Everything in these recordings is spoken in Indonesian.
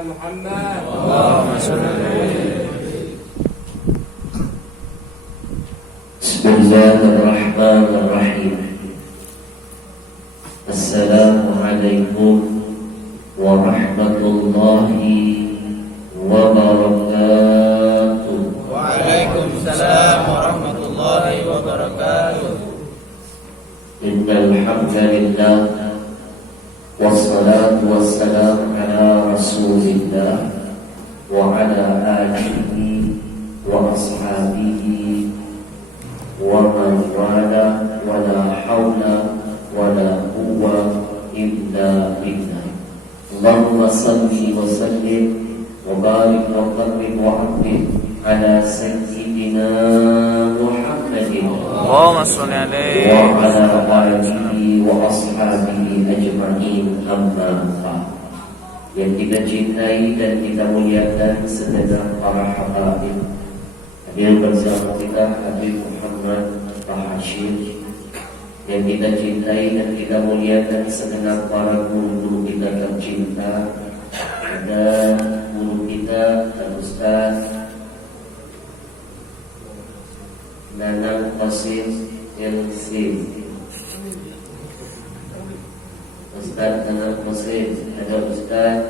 محمد اللهم صل عليه. بسم الله الرحمن الرحيم. السلام عليكم ورحمة الله وبركاته. Waalaikumsalam warahmatullahi wabarakatuh. إن الحمد لله والصلاة والسلام على رسول الله وعلى آله وأصحابه ومن والاه ولا حول ولا قوة إلا بالله. اللهم صل وسلم وبارك وكرم وعظم على سيدنا محمد اللهم صل عليه وعلى آله وأصحابه أجمعين. أما بعد. Yang kita cintai dan kita muliakan segenap para habaib, hadir bersama kita Habib Muhammad Pak Hashim. Yang kita cintai dan kita muliakan segenap para guru kita tercinta. Ada guru kita Ustaz Nanang Qasim LC, Ustaz Nanang Qasim, ada Ustaz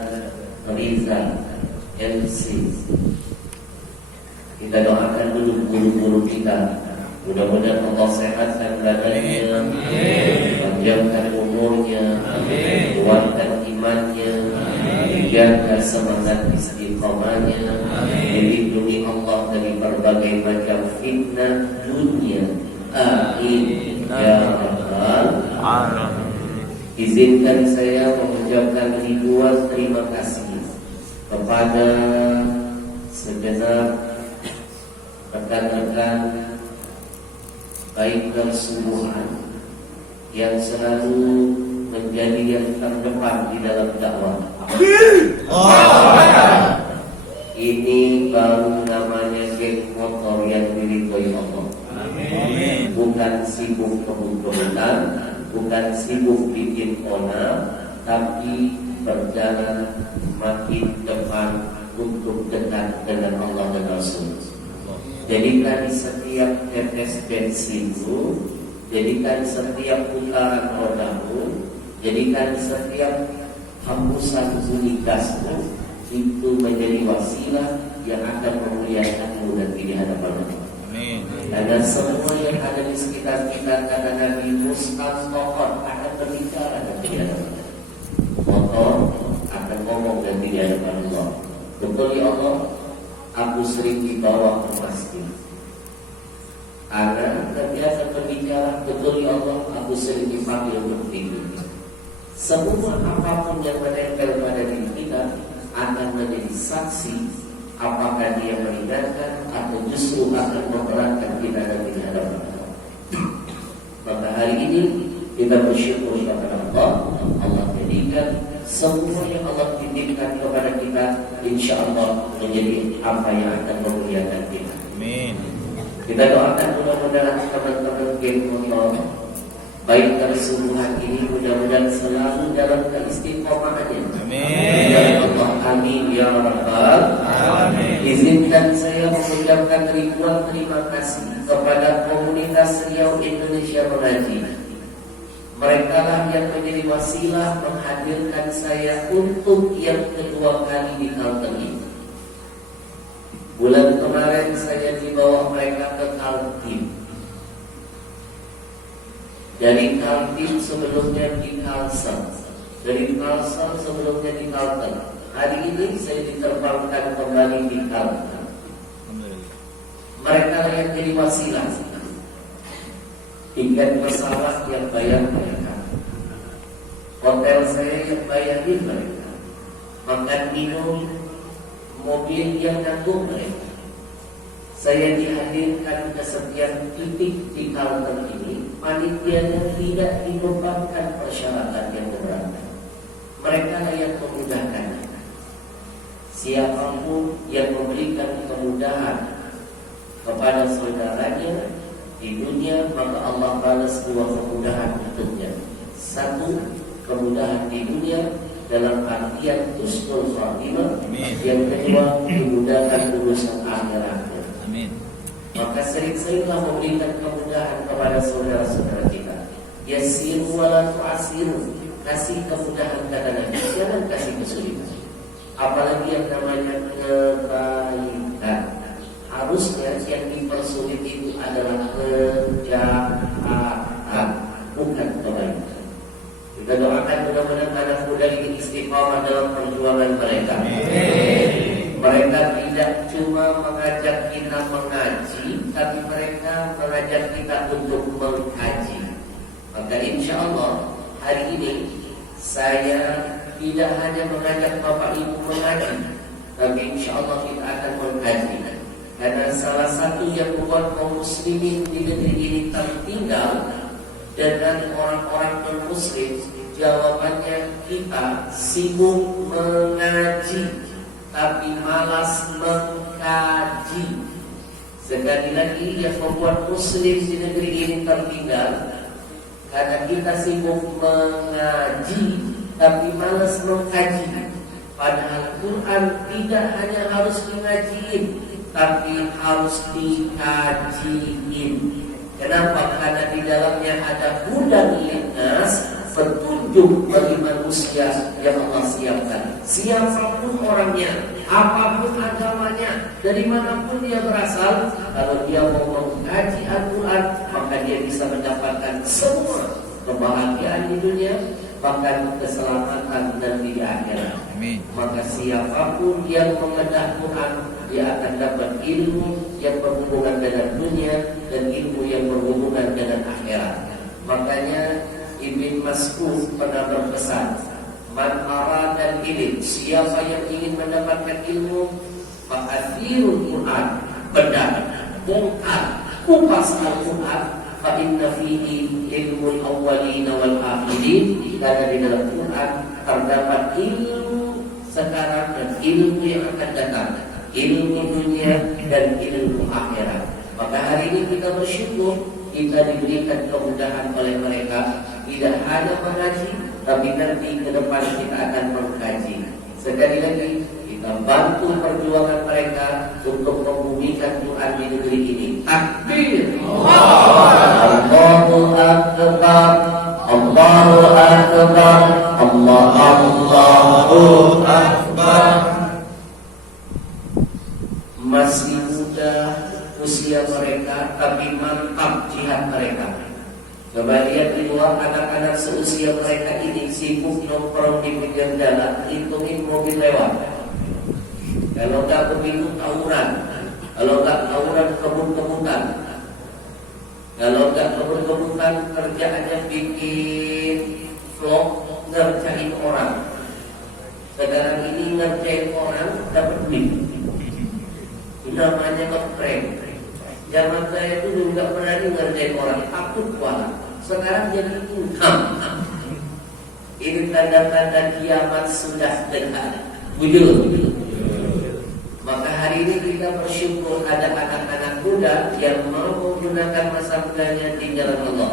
Riza LC. Kita doakan dulu guru-guru kita, mudah-mudahan Allah sehatkan badannya, panjangkan umurnya, kuatkan imannya, jaga semangat istiqamahnya, dilindungi Allah dari berbagai macam fitnah dunia. Amin ya rabbal alamin. Izinkan saya mengucapkan ribuan terima kasih kepada segenap rekan-rekan baik keseluruhan yang selalu menjadi yang terdepan di dalam dakwah. Ini baru namanya geng motor yang diridhoi Allah. Amin. Bukan sibuk kebun-kebunan, bukan sibuk bikin onar, tapi berjalan makin depan untuk dekat dengan Allah dan Rasul. Jadikan setiap tetes bensinmu, jadikan setiap putaran rodamu, jadikan setiap hembusan bunyi gasmu itu menjadi wasilah yang akan memuliakanmu nanti di hadapan Allah. Amin. Karena semua yang ada di sekitar kita, kata Nabi, mustaqohon akan berbicara nanti di hadapan Allah. Motor akan ngomong nanti di hadapan Allah. Betul ya Allah, aku sering dibawa ke masjid. Anak terbiasa berbicara, betul ya Allah, aku sering dipanggil untuk tidur. Semua apapun yang menempel pada diri kita akan menjadi saksi apakah dia meringankan atau justru akan memberatkan kita nanti di hadapan Allah. Maka hari ini kita bersyukur kepada Allah. Allah jadikan semua yang Allah titipkan kepada kita insya Allah menjadi apa yang akan memuliakan kita. Amin. Kita doakan mudah-mudahan teman-teman geng motor baik keseluruhan ini mudah-mudahan selalu dalam keistiqomahannya. Amin. Ya Allah, amin ya rabbal alamin. Izinkan saya mengucapkan ribuan terima kasih kepada komunitas Riau Indonesia Mengaji. Mereka lah yang menjadi wasilah menghadirkan saya untuk yang kedua kali di Kalteng ini. Bulan kemarin saya dibawa mereka ke Kaltim. Dari Kaltim sebelumnya di Kalsel, dari Kalsel sebelumnya di Kalteng. Hari ini saya diterbangkan kembali di Kalteng. Mereka yang jadi wasilah. Tiket pesawat yang bayar mereka, hotel saya yang bayarin mereka, makan minum, mobil yang nanggung mereka. Saya dihadirkan ke setiap titik di Kalteng ini. Panitianya tidak dibebankan persyaratan yang berat. Mereka yang memudahkan. Siapapun yang memberikan kemudahan kepada saudaranya di dunia, maka Allah balas dua kemudahan untuknya. Satu, kemudahan di dunia dalam artian husnul khatimah, Yang kedua, dimudahkan urusan akhiratnya. Amin. Maka sering-seringlah memberikan kemudahan kepada saudara-saudara kita. Yassiru wa la tu'assiru. Kasih kemudahan kepada Nabi, jangan kasih kesulitan. Apalagi yang namanya kebaikan. Harusnya yang dipersulit itu adalah kejahatan, bukan kebaikan. Kita doakan mudah-mudahan anak muda ini istiqamah dalam perjuangan mereka. Mereka tidak cuma mengajak kita mengaji, tapi mereka mengajak kita untuk mengkaji. Maka insya Allah hari ini saya tidak hanya mengajak Bapak Ibu mengaji, tapi insya Allah kita akan mengkaji. Karena salah satu yang membuat kaum muslimin di negeri ini tertinggal dengan orang-orang non-muslim, jawabannya kita sibuk mengaji tapi malas mengkaji. Sekali lagi yang membuat muslim di negeri ini tertinggal karena kita sibuk mengaji tapi malas mengkaji. Padahal Quran tidak hanya harus mengajiin, tapi harus dikajiin. Kenapa? Karena di dalamnya ada hudan linnas, petunjuk bagi manusia yang Allah siapkan. Siapapun orangnya, apapun agamanya, dari manapun dia berasal, kalau dia mau mengkaji Al-Quran, maka dia bisa mendapatkan semua kebahagiaan di dunia, bahkan keselamatan nanti di akhirat. Amin. Maka siapapun yang mengedah Quran, dia akan dapat ilmu yang berhubungan dengan dunia dan ilmu yang berhubungan dengan akhirat. Makanya Ibn Mas'ud pernah berpesan, man arada ilm, siapa yang ingin mendapatkan ilmu, fa'athirul Quran, bedah, bongkar, kupas Al-Quran, fa inna fihi ilmul awwalin wal akhirin. Karena di dalam Quran terdapat ilmu sekarang dan ilmu yang akan datang, ilmu dunia dan ilmu akhirat. Maka hari ini kita bersyukur kita diberikan kemudahan oleh mereka, tidak hanya mengaji, tapi nanti ke depan kita akan mengkaji. Sekali lagi kita bantu perjuangan mereka untuk membumikan Quran di negeri ini. Takbir! Allahu Akbar, Allahu Akbar, Allahu Akbar. Masih muda usia mereka, tapi mantap jihad mereka. Coba lihat di luar, anak-anak seusia mereka ini sibuk nongkrong di pinggir jalan, hitungin mobil lewat. Kalau tak begitu tawuran, kalau tak tawuran kebun-kebunan, kalau tak kebun-kebunan kerjaannya bikin vlog ngerjain orang. Sekarang ini ngerjain orang dapat duit. Ini namanya ngeprank. Zaman saya itu nggak berani ngerjain orang, takut kuala. Sekarang jadi income. Ini tanda-tanda kiamat sudah dekat. Bujur. Maka hari ini kita bersyukur ada anak-anak muda yang mau menggunakan masa mudanya di jalan Allah.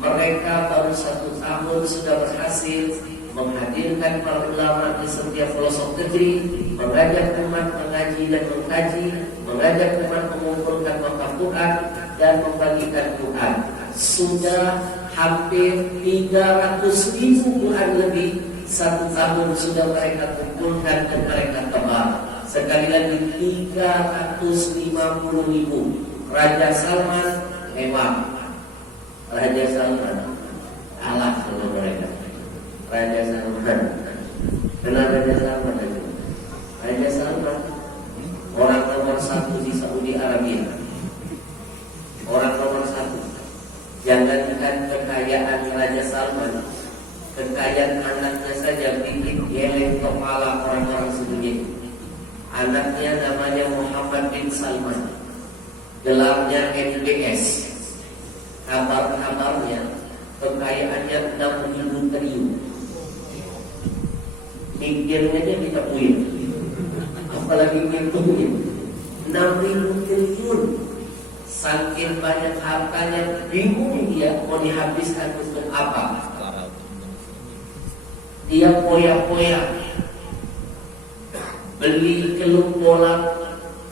Mereka baru 1 tahun sudah berhasil menghadirkan para ulama di setiap pelosok negeri, mengajak umat mengaji dan mengkaji, mengajak umat mengumpulkan makam Quran dan membagikan Quran. Sudah hampir 300.000 Quran lebih 1 tahun sudah mereka kumpulkan dan mereka tebar. Sekali lagi 350.000. Raja Salman hebat. Raja Salman kalah sama mereka. Raja Salman. Kenapa Raja Salman itu? Raja Salman orang nomor 1 di Saudi Arabia. Orang nomor 1. Jangankan kekayaan Raja Salman, kekayaan anaknya saja bikin geleng kepala orang-orang sedunia. Anaknya namanya Muhammad bin Salman, gelarnya MBS. Kabar-kabarnya kekayaannya 6.000 triliun. Mikirnya dia bisa punya, apalagi ngitungin 6.000 triliun. Saking banyak hartanya, bingung dia mau dihabiskan untuk apa. Dia poya-poya beli klub bola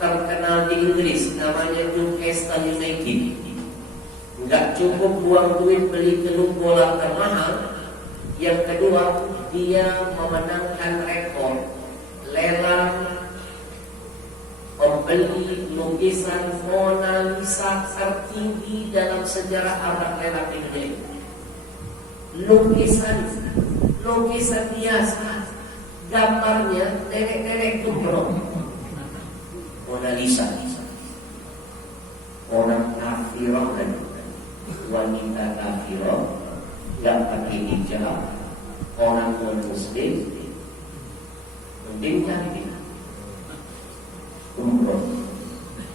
terkenal di Inggris namanya Newcastle United. Enggak cukup buang duit beli klub bola termahal. Yang kedua, dia memenangkan rekor lelang pembeli lukisan Mona Lisa tertinggi dalam sejarah abad lelang di dunia. Lukisan biasa, gambarnya nenek-nenek gembrong. Mona Lisa, orang kafirah dan wanita kafirah, nggak pakai hijab, orang non-muslim, mungkin cantik. Umroh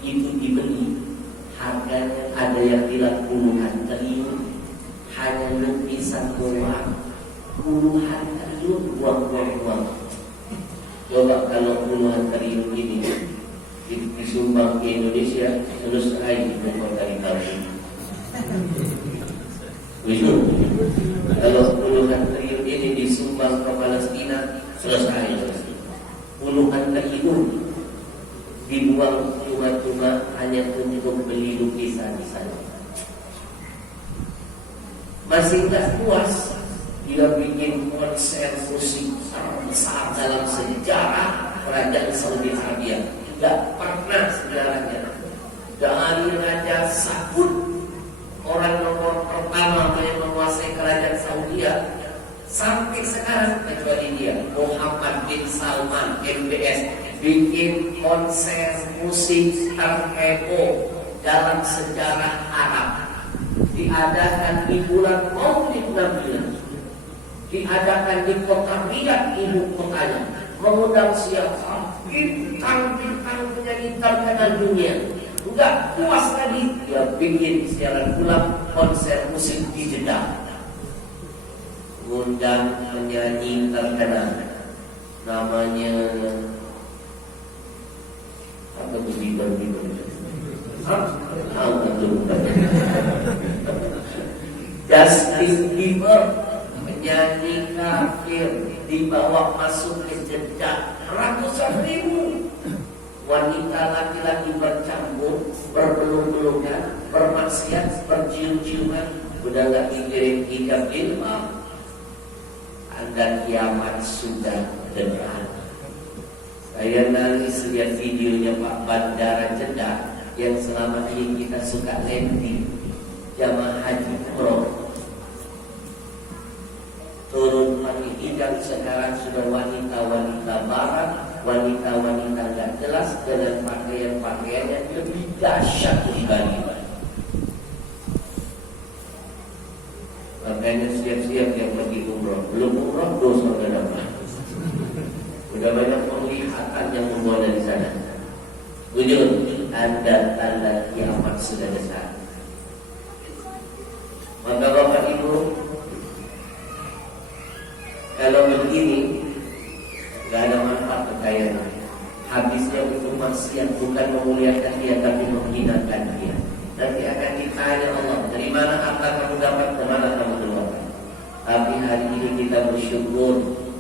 itu dibeli, harganya ada yang bilang puluhan triliun, hanya lukisan doang, puluhan triliun buang-buang. Coba kalau puluhan triliun ini disumbang ke Indonesia, terus aja bukan dari tahun. Kalau puluhan triliun ini disumbang ke Palestina, selesai. Puluhan triliun dibuang cuma-cuma hanya untuk beli lukisan di sana. Masih tak puas, dia bikin konser musik terbesar dalam sejarah kerajaan Saudi Arabia. Tidak pernah sejarahnya. Dari Raja Saud, orang nomor pertama yang menguasai kerajaan Saudi, sampai sekarang kecuali dia, Muhammad bin Salman MBS, bikin konser musik terheboh dalam sejarah Arab. Diadakan di bulan Maulid Nabi, diadakan di kota Riyadh, ibu kotanya, mengundang siapa? Bintang-bintang penyanyi terkenal dunia. Enggak puas tadi, dia bikin siaran ulang konser musik di Jeddah, undang penyanyi terkenal namanya apa tuh, Bieber. Justin Bieber, penyanyi kafir, dibawa masuk ke Jeddah, ratusan ribu wanita laki-laki bercampur, berpeluk-pelukan, bermaksiat, bercium-ciuman, udah gak mikirin hijab ilmu. Anda kiamat sudah dekat. Saya nangis lihat videonya Pak Bandara Jeddah yang selama ini kita suka landing jamaah haji umroh. Turun pakai hijab, sekarang sudah wanita-wanita barat, wanita-wanita gak jelas dengan pakaian-pakaiannya lebih dahsyat dibanding. Makanya siap-siap yang pergi umroh. Belum umroh dosa udah dapat. Udah banyak penglihatan yang membawa dari sana. Tujuh, tanda-tanda kiamat sudah dekat. Maka Bapak Ibu, kalau begini gak ada manfaat kekayaan. Habisnya itu maksiat, bukan memuliakan dia tapi menghinakan dia. Nanti akan ditanya Allah, dari mana harta kamu dapat, kemana kamu keluarkan. Tapi hari ini kita bersyukur,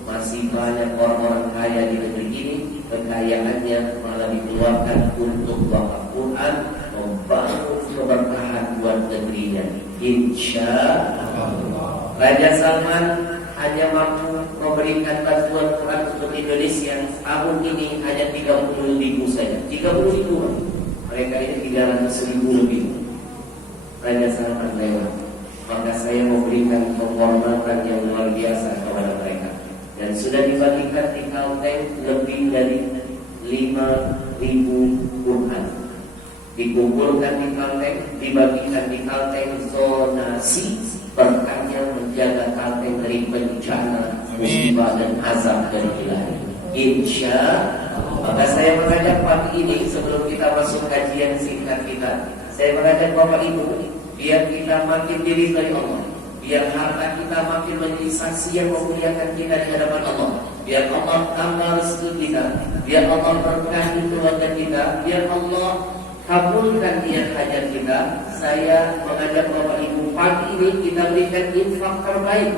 masih banyak orang-orang kaya di negeri ini, kekayaannya malah dikeluarkan untuk baca Quran, membangun keberkahan buat negerinya. Insya Allah. Raja Salman hanya mampu memberikan bantuan Quran untuk Indonesia tahun ini hanya 30.000 saja. 30.000. Mereka ini 300.000 lebih. Raja Salman lewat. Maka saya memberikan penghormatan yang luar biasa kepada mereka. Dan sudah dibagikan di Kalteng lebih dari 5.000 Quran. Dikumpulkan di Kalteng, dibagikan di Kalteng zonasi berkahnya menjaga Kalteng dari bencana, musibah dan azab dari ilahi. Insya Allah. Maka saya mengajak pagi ini sebelum kita masuk kajian singkat kita, saya mengajak Bapak Ibu, biar kita makin diri dari Allah, biar harta kita makin menjadi saksi yang memuliakan kita di hadapan Allah, biar Allah tambah restu kita, biar Allah berkahi keluarga kita, biar Allah kabulkan niat hajat kita. Saya mengajak Bapak Ibu pagi ini kita berikan infak terbaik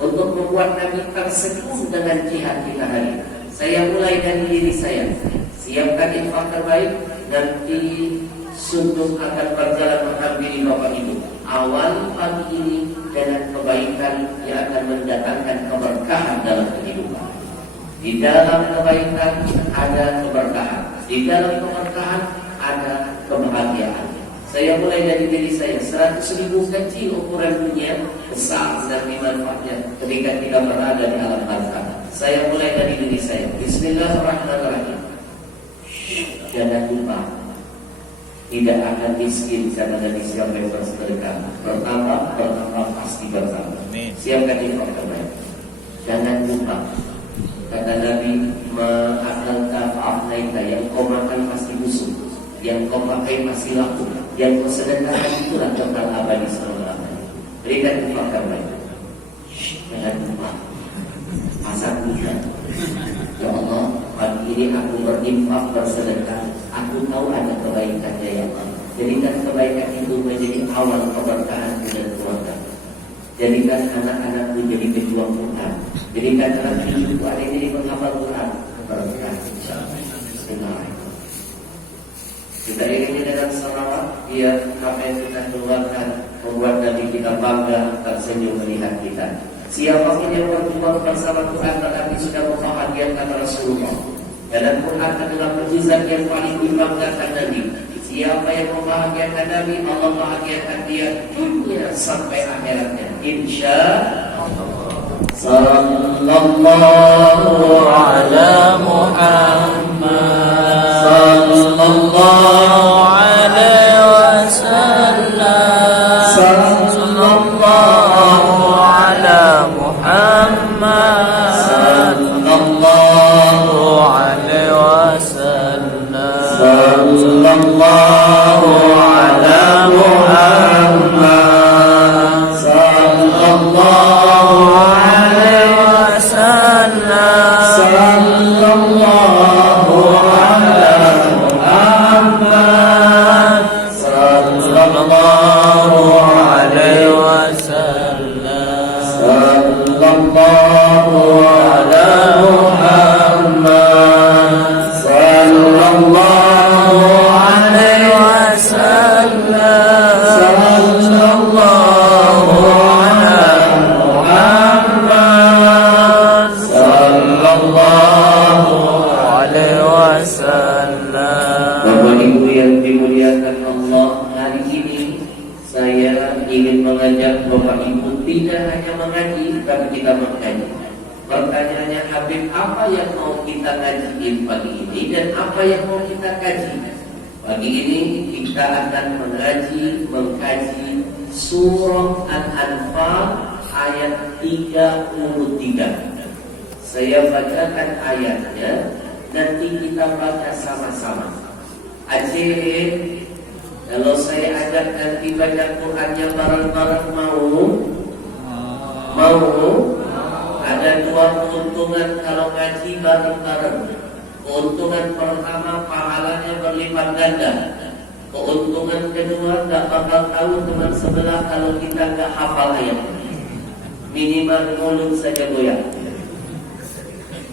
untuk membuat Nabi tersenyum dengan jihad kita hari ini. Saya mulai dari diri saya. Siapkan infak terbaik, nanti sungguh akan berjalan menghampiri Bapak Ibu. Awal pagi ini dengan kebaikan yang akan mendatangkan keberkahan dalam kehidupan. Di dalam kebaikan ada keberkahan, di dalam keberkahan ada kebahagiaan. Saya mulai dari diri saya. 100.000 kecil ukuran dunia, besar dan manfaatnya ketika kita berada di alam barzakh. Saya mulai dari diri saya. Bismillahirrahmanirrahim. Jangan lupa, tidak akan miskin karena dari siapa yang bersedekah. Bertambah pasti bertambah. Siapkan infak terbaik. Jangan lupa, kata Nabi, ma'akalta fa'afnaika, yang kau makan pasti busuk, yang kau pakai masih laku, yang kau sedekahkan itulah kekal abadi selama-lamanya. Berikan infak terbaik. Jangan lupa, asal bukan. Ya Allah, pagi ini aku berinfak, bersedekah. Aku tahu ada kebaikannya ya Allah. Jadikan kebaikan itu menjadi awal keberkahan dan keluarga. Jadikan anak-anakku jadi pejuang Quran. Jadikan anak cucuku ada yang jadi penghafal Quran. Berkah. Kita ingin dengan salawat, biar apa yang kita keluarkan membuat Nabi kita bangga, tersenyum melihat kita. Siapapun yang berjuang bersama Quran berarti sudah membahagiakan Rasulullah. Dalam Quran adalah mukjizat yang paling dibanggakan Nabi. Siapa yang membahagiakan Nabi, Allah bahagiakan dia dunia sampai akhiratnya. Insya Allah. Sallallahu ala Muhammad. Sallallahu alaihi wasallam. Sallallahu ala Muhammad. Sallallahu alaihi wasallam. Sallallahu ala Muhammad. Sallallahu alaihi wasallam. Sallallahu ala Muhammad. Sallallahu alaihi wasallam. Sallallahu ala Muhammad. Sallallahu alaihi wasallam. Sallallahu ala Muhammad. Sallallahu alaihi wasallam. Bapak Ibu yang dimuliakan Allah, hari ini saya ingin mengajak Bapak Ibu tidak hanya mengaji, tapi kita mengkaji. Pertanyaannya, Habib, apa yang mau kita kajiin pagi ini dan apa yang mau kita kaji? Pagi ini kita akan mengkaji surah Al-Anfal ayat 33. Saya bacakan ayatnya, nanti kita baca sama-sama. Aceh, kalau saya ajak nanti baca Qurannya bareng-bareng mau? Ada dua keuntungan kalau ngaji bareng-bareng. Keuntungan pertama, pahalanya berlipat ganda. Keuntungan kedua, tak bakal tahu teman sebelah kalau kita gak hafal ayat. Minimal mulut saja goyang.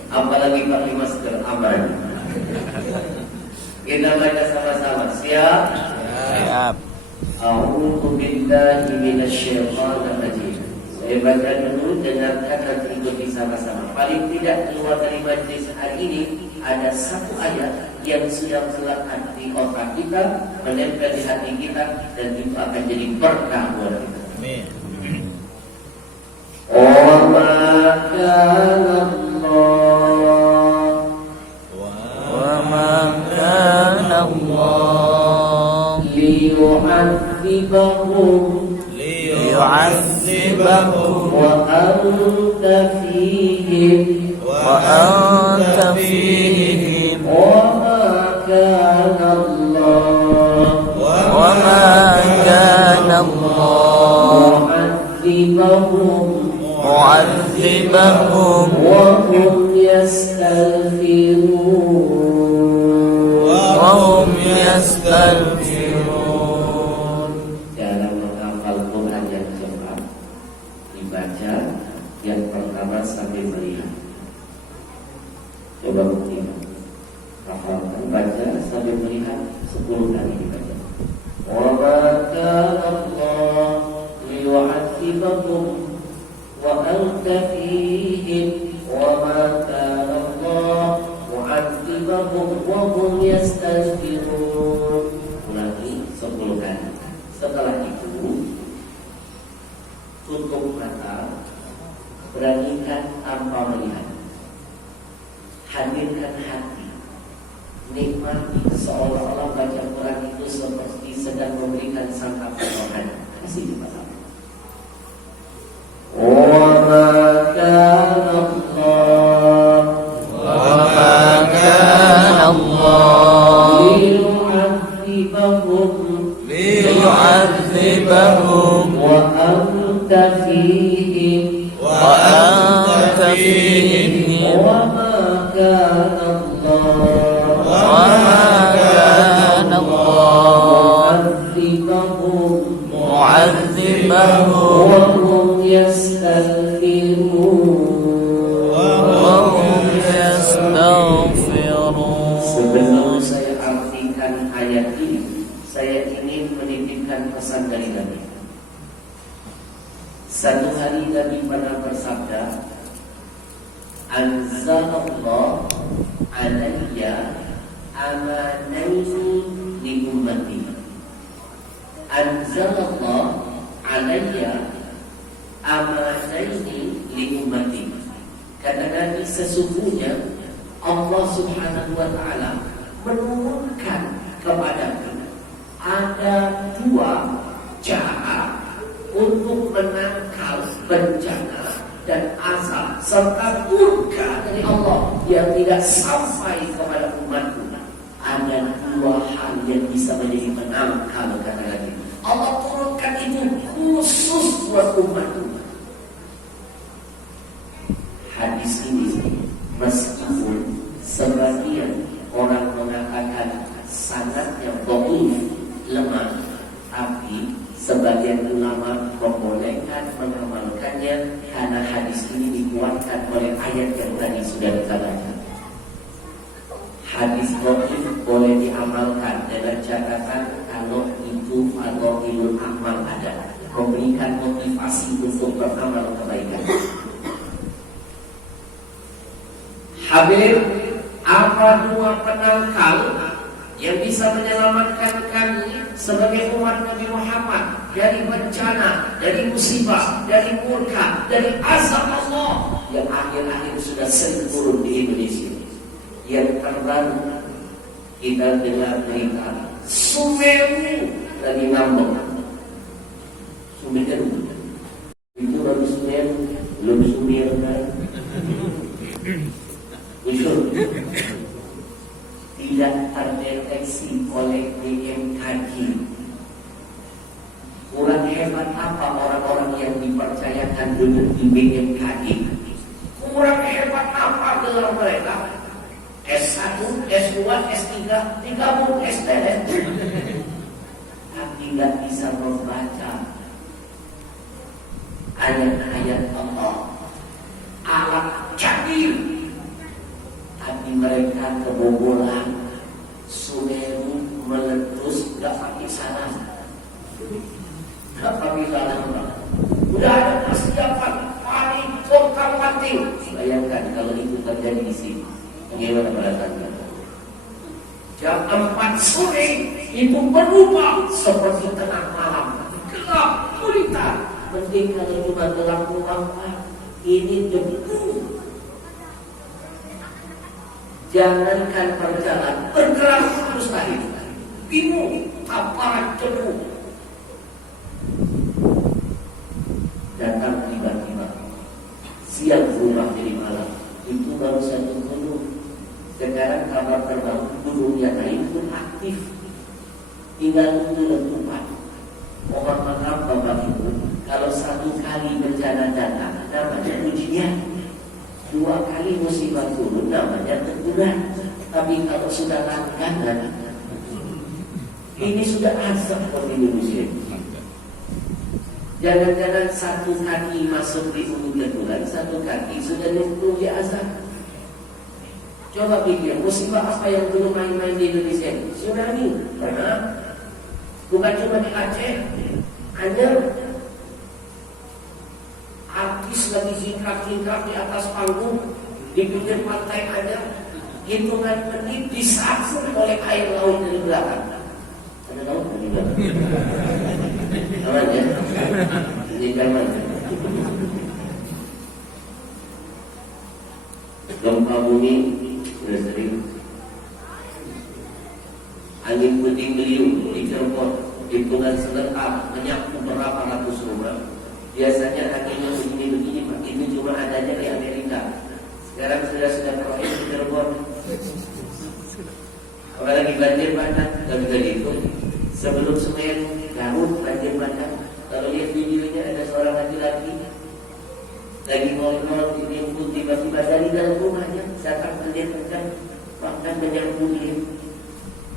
Apalagi pakai masker, aman. Kita baca sama-sama. Siap? Siap. A'udzu billahi minasyaitonir rajim. Saya baca dulu, dengarkan dan ikuti sama-sama. Paling tidak keluar dari majlis hari ini ada satu ayat yang sudah melekat di otak kita, menempel di hati kita, dan itu akan jadi berkah buat kita. Amin. Wa ma kana Allah liyu'adzibahum وأنت فيهم وما كان الله معذبهم وهم يستغفرون. Dalam menghafal Quran yang cepat, dibaca yang pertama sambil melihat. Coba rabbahum wa hum yastaghfirun. Ulangi 10 kali. Setelah itu tutup mata, beranikan tanpa melihat, hadirkan hati, nikmati seolah-olah baca Quran itu seperti sedang memberikan santapan rohani. Kasih dipasang. ليعذبهم وأنت فيهم وما كان الله معذبهم وهم يستغفرون. Sebelum saya artikan ayat ini, saya ingin menitipkan pesan dari Nabi. Satu hari Nabi pernah bersabda, Anzalallah alayya amanaini li ummati. Anzalallah alayya amanaini li ummati. Kata Nabi, sesungguhnya Allah Subhanahu wa ta'ala menurunkan kepadaku ada 2 cara untuk menangkal bencana dan azab serta murka dari Allah yang tidak sampai kepada umatku. Ada 2 hal yang bisa menjadi penangkal, kata Nabi. Allah turunkan itu khusus buat umatku. Hadis ini meskipun sebagian orang mengatakan sanadnya dhaif, lemah, tapi sebagian ulama membolehkan mengamalkannya karena hadis ini dikuatkan oleh ayat yang tadi sudah kita baca. Hadis dhaif boleh diamalkan dengan catatan kalau itu fadhailul amal ada, memberikan motivasi untuk beramal kebaikan. Habib, apa 2 penangkal yang bisa menyelamatkan kami sebagai umat Nabi Muhammad dari bencana, dari musibah, dari murka, dari azab Allah yang akhir-akhir sudah sering turun di Indonesia? Yang terbaru kita dengar berita Sumeru dari Lombok. Sumeru itu baru Sumeru, belum Sumeru kan? Usul tidak terdeteksi oleh BMKG. Kurang hebat apa orang-orang yang dipercayakan duduk di BMKG? Kurang hebat apa gelar mereka? S1, S2, S3, digabung STS, tapi tidak bisa membaca ayat-ayat Allah, alat canggih, tapi mereka kebobolan. Sumeru meletus, gak pakai salam, gak pakai salam. Udah ada persiapan, panik, korban mati. Bayangkan kalau itu terjadi di sini, bagaimana perasaannya? Jam 4 sore itu berubah seperti tengah malam, gelap gulita. Mending kalau cuma gelap doang, ini debu. Jangankan berjalan, bergerak mustahil. Bingung, aparat debu. Datang tiba-tiba, siang berubah jadi malam. Itu baru satu gunung. Sekarang kabar terbaru, gunung yang lain pun aktif. Tinggal tunggu letupan. Mohon maaf Bapak Ibu, kalau 1 kali bencana datang, namanya ujian. 2 kali musibah turun, namanya teguran. Tapi kalau sudah langganan, ini sudah azab buat Indonesia. Jangan-jangan 1 kaki masuk di ujung teguran, 1 kaki sudah nyemplung di azab. Coba pikir, musibah apa yang belum main-main di Indonesia? Tsunami, pernah? Bukan cuma di Aceh, Anyer. Artis lagi singkrak-singkrak di atas panggung di pinggir pantai Anyer, hitungan menit disapu oleh air laut dari belakang. Ada laut dari belakang. Aman ya? Ini aman. Gempa bumi sudah sering. Angin puting beliung di Cirebon, hitungan serentak menyapu berapa ratus rumah. Biasanya anginnya begini-begini, itu cuma adanya di Amerika. Sekarang sudah proyek di Cirebon. Apalagi banjir bandang, nggak bisa dihitung. Sebelum Semeru, Garut banjir bandang. Kalau lihat videonya ada seorang laki-laki lagi ngobrol di rumput, tiba-tiba dari dalam rumahnya datang banjir kencang, bahkan menyambut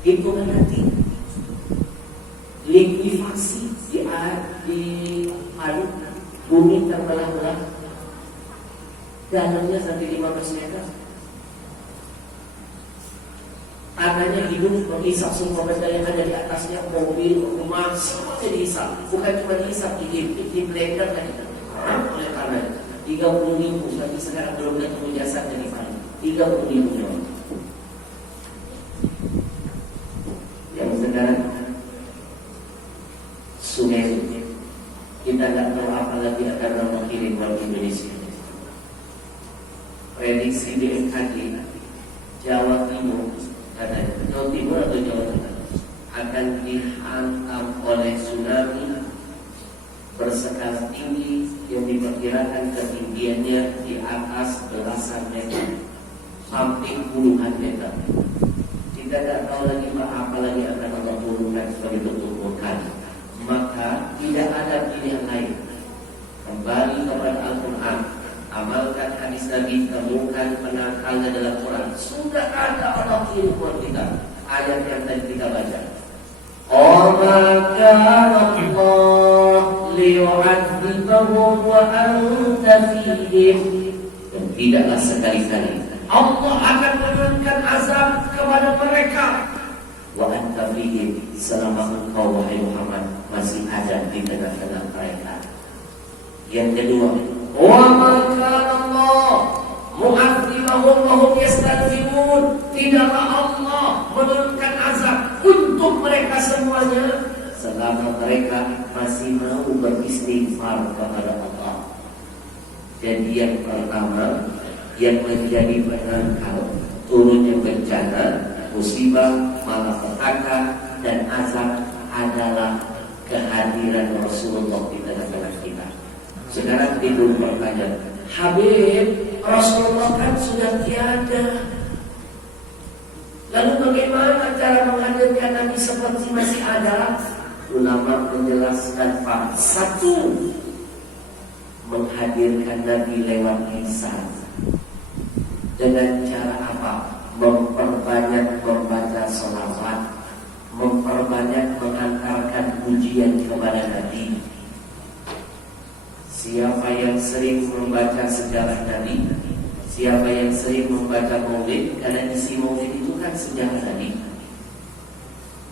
hitungan nanti likuifaksi di air bumi terbelah-belah, dalamnya sampai 15 meter. Tanahnya hidup menghisap semua benda yang ada di atasnya, mobil, rumah, semuanya dihisap. Bukan cuma dihisap, di blender kan itu oleh tanah. 30.000 tapi sekarang belum ketemu jasadnya di mana. 30.000 nyawa. Yang sekarang Sungai kita tidak tahu apa lagi akan mengirim buat Indonesia. Prediksi BMKG Jawa Timur, katanya Jawa Timur atau Jawa Tengah akan dihantam oleh tsunami berskala tinggi yang diperkirakan ketinggiannya di atas belasan meter sampai puluhan meter. Kita tidak tahu lagi apa lagi akan Allah turunkan sebagai bentuk vulkan. Maka tidak ada pilihan lain. Kembali kepada Al-Quran, amalkan hadis Nabi, temukan penakalnya dalam Quran. Sudah ada Allah kirim buat kita ayat yang tadi kita baca. Maka Allah liyu'adzibahum wa anta fihim. Dan tidaklah sekali-kali Allah akan menurunkan azab kepada mereka wa anta fihim, selama engkau wahai Muhammad masih ada di tengah-tengah mereka. Yang kedua, wa maka Allah mu'adzibahum wa hum yastaghfirun. Tidaklah Allah menurunkan azab untuk mereka semuanya selama mereka masih mau beristighfar kepada Allah. Jadi yang pertama yang menjadi penangkal turunnya bencana, musibah, malapetaka dan azab adalah kehadiran Rasulullah di tengah-tengah kita. Sekarang timbul pertanyaan, Habib, Rasulullah kan sudah tiada. Lalu bagaimana cara menghadirkan Nabi seperti masih ada? Ulama menjelaskan Pak, satu, menghadirkan Nabi lewat lisan. Dengan cara apa? Memperbanyak membaca sholawat, memperbanyak mengantarkan pujian kepada Nabi. Siapa yang sering membaca sejarah Nabi, siapa yang sering membaca maulid, karena isi maulid itu kan sejarah Nabi.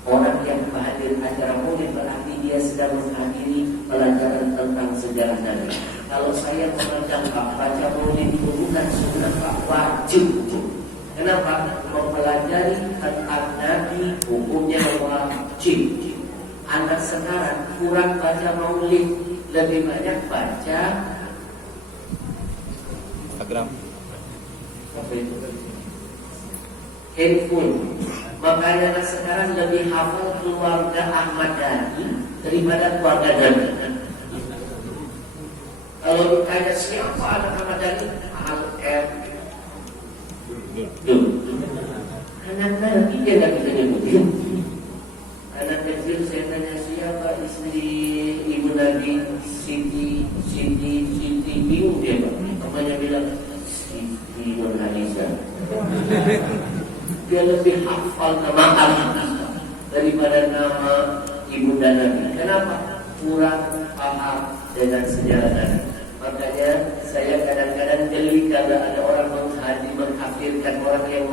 Orang yang hadir acara maulid berarti dia sedang menghadiri pelajaran tentang sejarah Nabi. Kalau saya memandang Pak, baca maulid itu bukan sunnah Pak, wajib. Kenapa? Mempelajari tentang Nabi hukumnya wajib. Anak sekarang kurang baca maulid, lebih banyak baca Instagram, handphone. Makanya anak sekarang lebih hafal keluarga Ahmad Dhani daripada keluarga Nabi. Kalau ditanya siapa anak Ahmad Dhani, Al-R. Anak Nabi dia nggak bisa nyebutin. Anak kecil saya tanya siapa istri ibu Nabi, Siti bingung dia Pak. Namanya bilang Siti Nurhaliza. Dia lebih hafal nama Allah daripada nama ibunda Nabi. Kenapa? Kurang paham dengan sejarah Nabi. Makanya saya kadang-kadang geli kalau ada orang mengkafirkan orang yang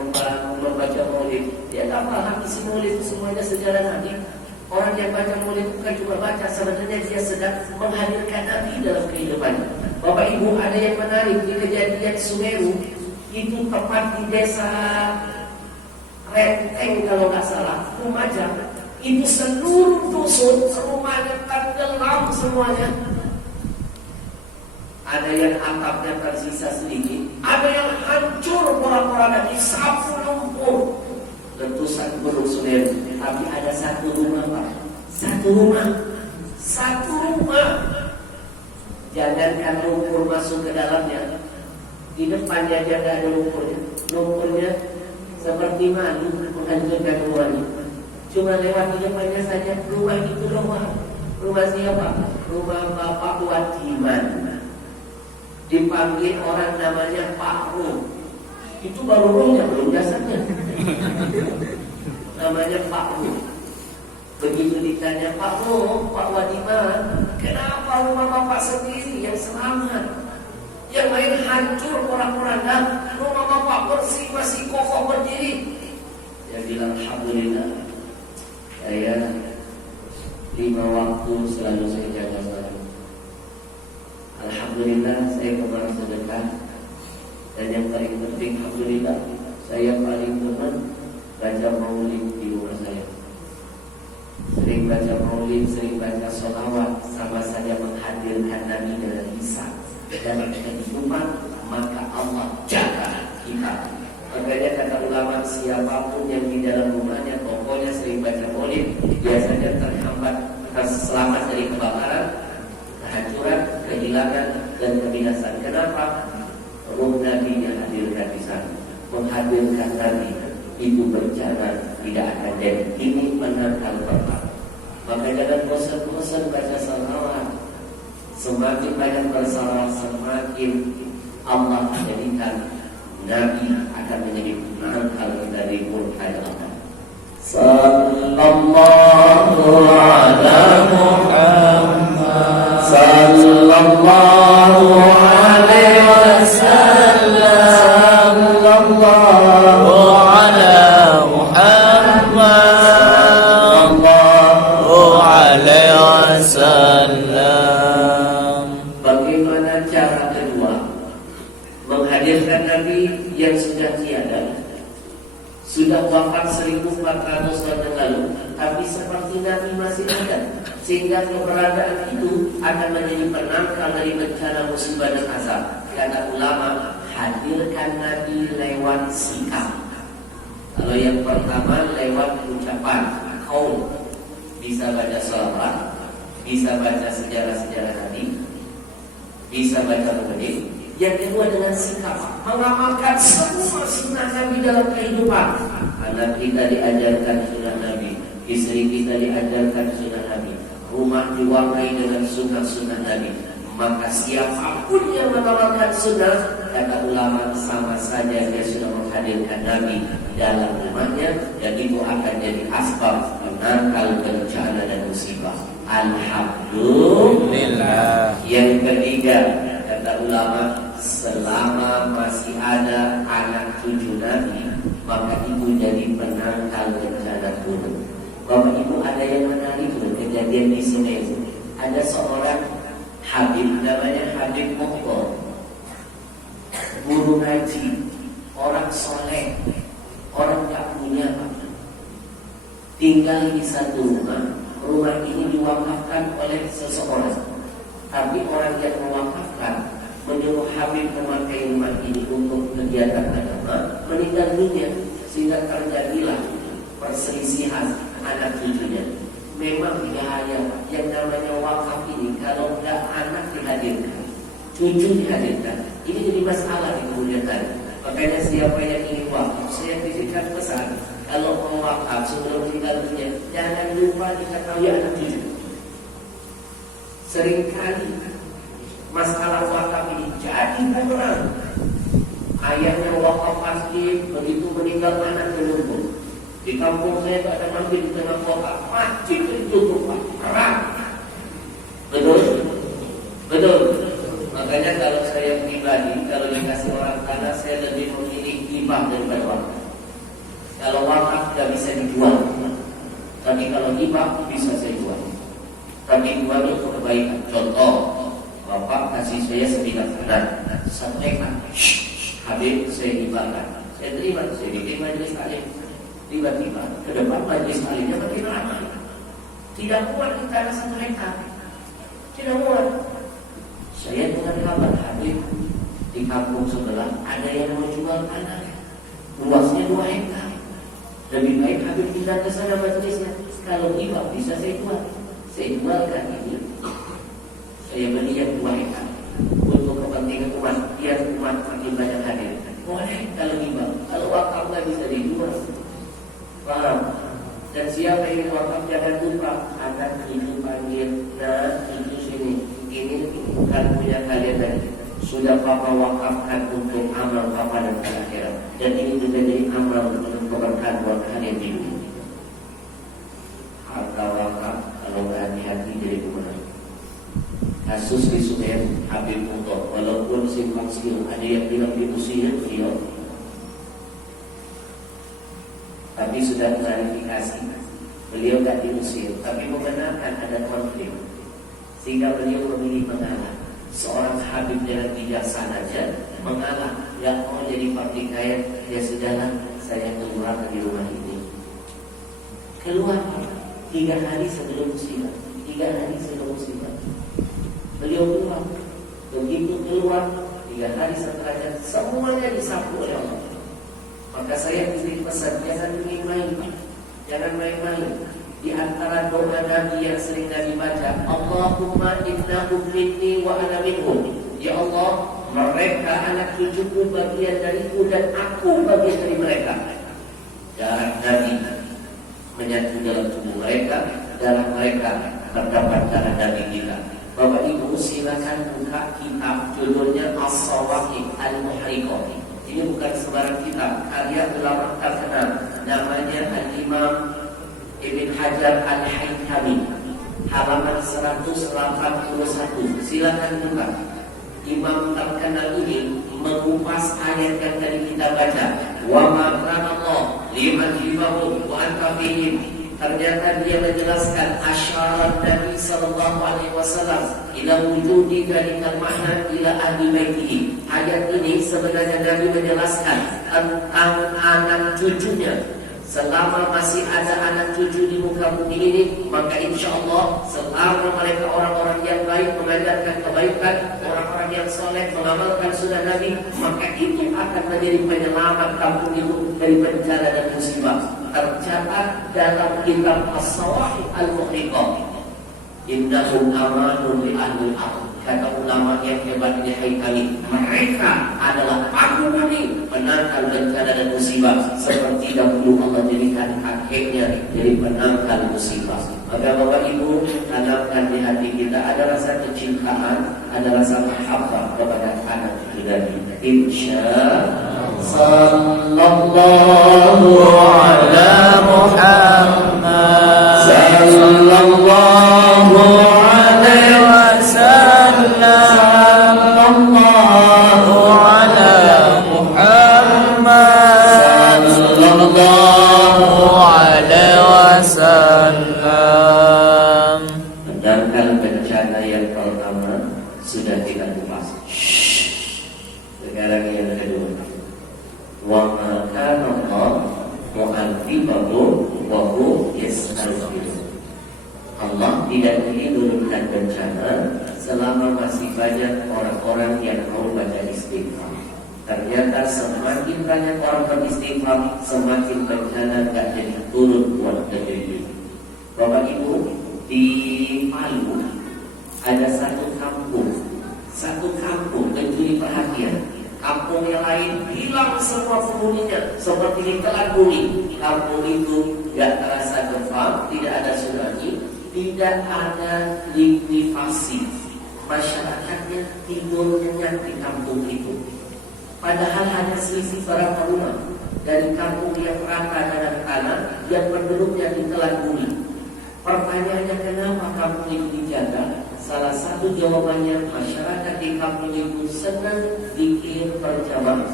membaca maulid. Dia tak paham isi maulid itu semuanya sejarah Nabi. Orang yang baca maulid bukan cuma baca, sebenarnya dia sedang menghadirkan Nabi dalam kehidupannya. Bapak Ibu, ada yang menarik di kejadian Sumeru. Itu tepat di desa Renteng kalau nggak salah, Lumajang. Itu seluruh dusun rumahnya tenggelam semuanya. Ada yang atapnya tersisa sedikit, ada yang hancur porak-porangan disapu lumpur, letusan Gunung Semeru. Tapi ada satu rumah, Pak. Satu rumah. Jangankan lumpur masuk ke dalamnya, di depannya aja nggak ada lumpurnya. Lumpurnya seperti madu menghancurkan rumahnya. Cuma lewat di depannya saja. Rumah itu rumah siapa? Rumah Bapak Wadiman. Dipanggil orang namanya Pak Rum. Itu baru rumahnya, belum jasadnya. Namanya Pak Rum. Begitu ditanya, Pak Rum, Pak Wadiman, kenapa rumah Bapak sendiri yang selamat? Yang lain hancur porak-porangan, rumah Bapak bersih masih kokoh berdiri. Dia bilang, alhamdulillah, saya 5 waktu selalu saya jaga salat. Alhamdulillah saya kemarin sedekah. Dan yang paling penting, alhamdulillah, saya paling demen baca maulid di rumah saya. Sering baca maulid, sering baca sholawat, sama saja menghadirkan Nabi dalam hisab dalam kehidupan, maka Allah jaga kita. Makanya kata ulama, siapapun yang di dalam rumahnya pokoknya sering baca maulid, biasanya terhambat, selamat dari kebakaran, kehancuran, kehilangan, dan kebinasan. Kenapa? Ruh Nabi yang hadirkan di sana, menghadirkan Nabi itu berjalan tidak akan jadi. Ini menangkal pertama. Maka jangan bosan-bosan baca salawat. Semakin banyak bersalawat, semakin Allah jadikan Nabi akan menjadi penangkal dari murka Allah. Sallallahu ala Muhammad, sallallahu alaihi wasallam, sallallahu ala Muhammad, sallallahu alaihi wasallam. Bagaimana cara kedua menghadirkan Nabi yang sudah tiada, sudah wafat 1400 tahun yang lalu, tapi seperti Nabi masih ada, sehingga keberadaan itu akan menjadi penangkal dari bencana musibah dan azab. Kata ulama, hadirkan Nabi lewat sikap. Kalau yang pertama lewat ucapan, kaul, bisa baca sholawat, bisa baca sejarah-sejarah Nabi, bisa baca maulid. Yang kedua dengan sikap, mengamalkan semua sunnah Nabi dalam kehidupan. Anak kita diajarkan sunnah Nabi, istri kita diajarkan sunnah Nabi, rumah diwarnai dengan sunnah-sunnah Nabi. Maka siapapun yang mengamalkan sunnah, kata ulama, sama saja dia sudah menghadirkan Nabi dalam rumahnya, dan itu akan jadi asbab menangkal bencana dan musibah. Alhamdulillah. Yang ketiga, kata ulama, selama masih ada anak cucu Nabi, maka itu jadi penangkal bencana gunung. Bapak Ibu, ada yang menarik kejadian di Semeru. Ada seorang Habib, namanya Habib Mokhtar, guru ngaji, orang soleh, orang tak punya apa, tinggal di satu rumah. Rumah ini diwakafkan oleh seseorang, tapi orang yang mewakafkan menyuruh Habib memakai rumah ini untuk kegiatan agama, meninggal dunia, sehingga terjadilah perselisihan anak cucunya. Memang bahaya yang namanya wakaf ini, kalau tidak anak dihadirkan, cucu dihadirkan, ini jadi masalah di kemudian hari. Makanya siapa yang ingin wakaf, saya titipkan pesan, kalau mau wakaf sebelum tinggal dunia, jangan lupa diketahui anak cucu. Seringkali masalah wakaf ini jadi bumerang. Ayahnya wakaf masjid, begitu meninggal anak menunggu. Di kampung saya tak ada masjid di tengah kota, masjid ditutup, perang. Betul? Betul. Makanya kalau saya pribadi, kalau dikasih orang tanah, saya lebih memilih hibah daripada wakaf. Kalau wakaf tidak bisa dijual, tapi kalau hibah bisa saya jual. Tapi jual untuk kebaikan. Contoh, Bapak kasih saya 9 bulan, 1 ekor. Habib saya hibahkan, saya terima, saya bikin majelis taklim. Tiba-tiba ke depan majelis taklimnya makin ramai. Tidak muat kita rasa mereka, tidak muat. Saya dengar kabar Habib di kampung sebelah ada yang mau jual tanah, luasnya 2 hektar. Lebih baik Habib pindah ke sana majelisnya. Kalau hibah bisa saya jual. Saya jualkan ini. Saya beli yang 2 hektar untuk kepentingan umat, biar umat makin banyak hadir. Boleh kalau hibah. Kalau wakaf nggak bisa dijual. Paham? Dan siapa yang wakaf jangan lupa anak cucu panggil, nah cucu sini, ini bukan punya kalian tadi. Sudah papa wakafkan untuk amal papa dan akhirat. Dan ini juga jadi amal untuk keberkahan buat kalian di dunia. Harta wakaf kalau hati-hati jadi kemana. Kasus di Sudan Habib Muto, walaupun simpang siur, ada yang bilang diusir beliau, tapi sudah klarifikasi, beliau tak diusir, tapi membenarkan ada konflik, sehingga beliau memilih mengalah. Seorang Habib dengan bijaksana saja mengalah, tidak mau jadi pertikaian. Ya sudahlah, saya keluar dari rumah ini. Keluar 3 hari sebelum musibah, 3 hari sebelum musibah. Beliau keluar. Begitu keluar 3 hari setelahnya semuanya disapu oleh Allah. Maka saya mesti pesan, jangan main-main, jangan main-main. Di antara doa Nabi yang sering Nabi baca, Allahumma innahum minni wa ana minhum. Ya Allah, mereka anak cucuku bagian dariku dan aku bagian dari mereka. Darah Nabi menyatu dalam tubuh mereka, darah mereka terdapat darah Nabi kita. Bapak Ibu silakan buka kitab judulnya As-Sawaqiq Al-Muhriqah. Ini bukan sembarang kitab, karya ulama terkenal, namanya Al-Imam Ibn Hajar Al-Haythami, halaman 181. Silakan buka. Imam terkenal ini mengupas ayat yang tadi kita baca. Wa ma kana Allah liman yubahum wa anta fihim. Ternyata dia menjelaskan asyarat Nabi sallallahu alaihi wasallam ila wujudi dalikal mahna ila ahli baitihi. Ayat ini sebenarnya Nabi menjelaskan tentang anak cucunya. Selama masih ada anak cucu di muka bumi ini, maka insya Allah selama mereka orang-orang yang baik, mengajarkan kebaikan, orang-orang yang soleh, mengamalkan sunnah Nabi, maka itu akan menjadi penyelamat kampung itu dari bencana dan musibah. Tercatat dalam kitab As-Sawaqiq Al-Muhriqah, innahum amanun li ahli al-ardh. Kata ulama yang hebat ini Haythami, mereka adalah penghuni penangkal bencana dan musibah, seperti dahulu Allah jadikan kakeknya jadi penangkal musibah. Maka Bapak Ibu, tanamkan di hati kita ada rasa kecintaan, ada rasa mahabbah kepada anak kita. Insyaallah. Sallallahu ala Muhammad, sallallahu alaihi wasallam, sallallahu ala Muhammad, sallallahu alaihi wasallam. Sedangkan bencana yang pertama sudah kita kupas. Sekarang yang kedua. Wa ma kana Allah mu'adzibahum wa hum yastaghfirun. Allah tidak menurunkan bencana selama masih banyak orang-orang yang mau baca istighfar. Ternyata semakin banyak orang beristighfar, semakin bencana tak jadi turun buat negeri ini. Bapak Ibu, di Palu ada satu kampung mencuri perhatian. Kampung yang lain hilang semua penghuninya seperti ditelan bumi. Kampung itu tidak terasa gempa, tidak ada tsunami, tidak ada likuifaksi. Masyarakatnya tidur nyenyak di kampung itu. Padahal hanya selisih berapa rumah dari kampung yang rata dengan tanah yang penduduknya ditelan bumi. Pertanyaannya, kenapa kampung itu dijaga? Salah satu jawabannya, masyarakat di kampung itu senang bikin berjamaah,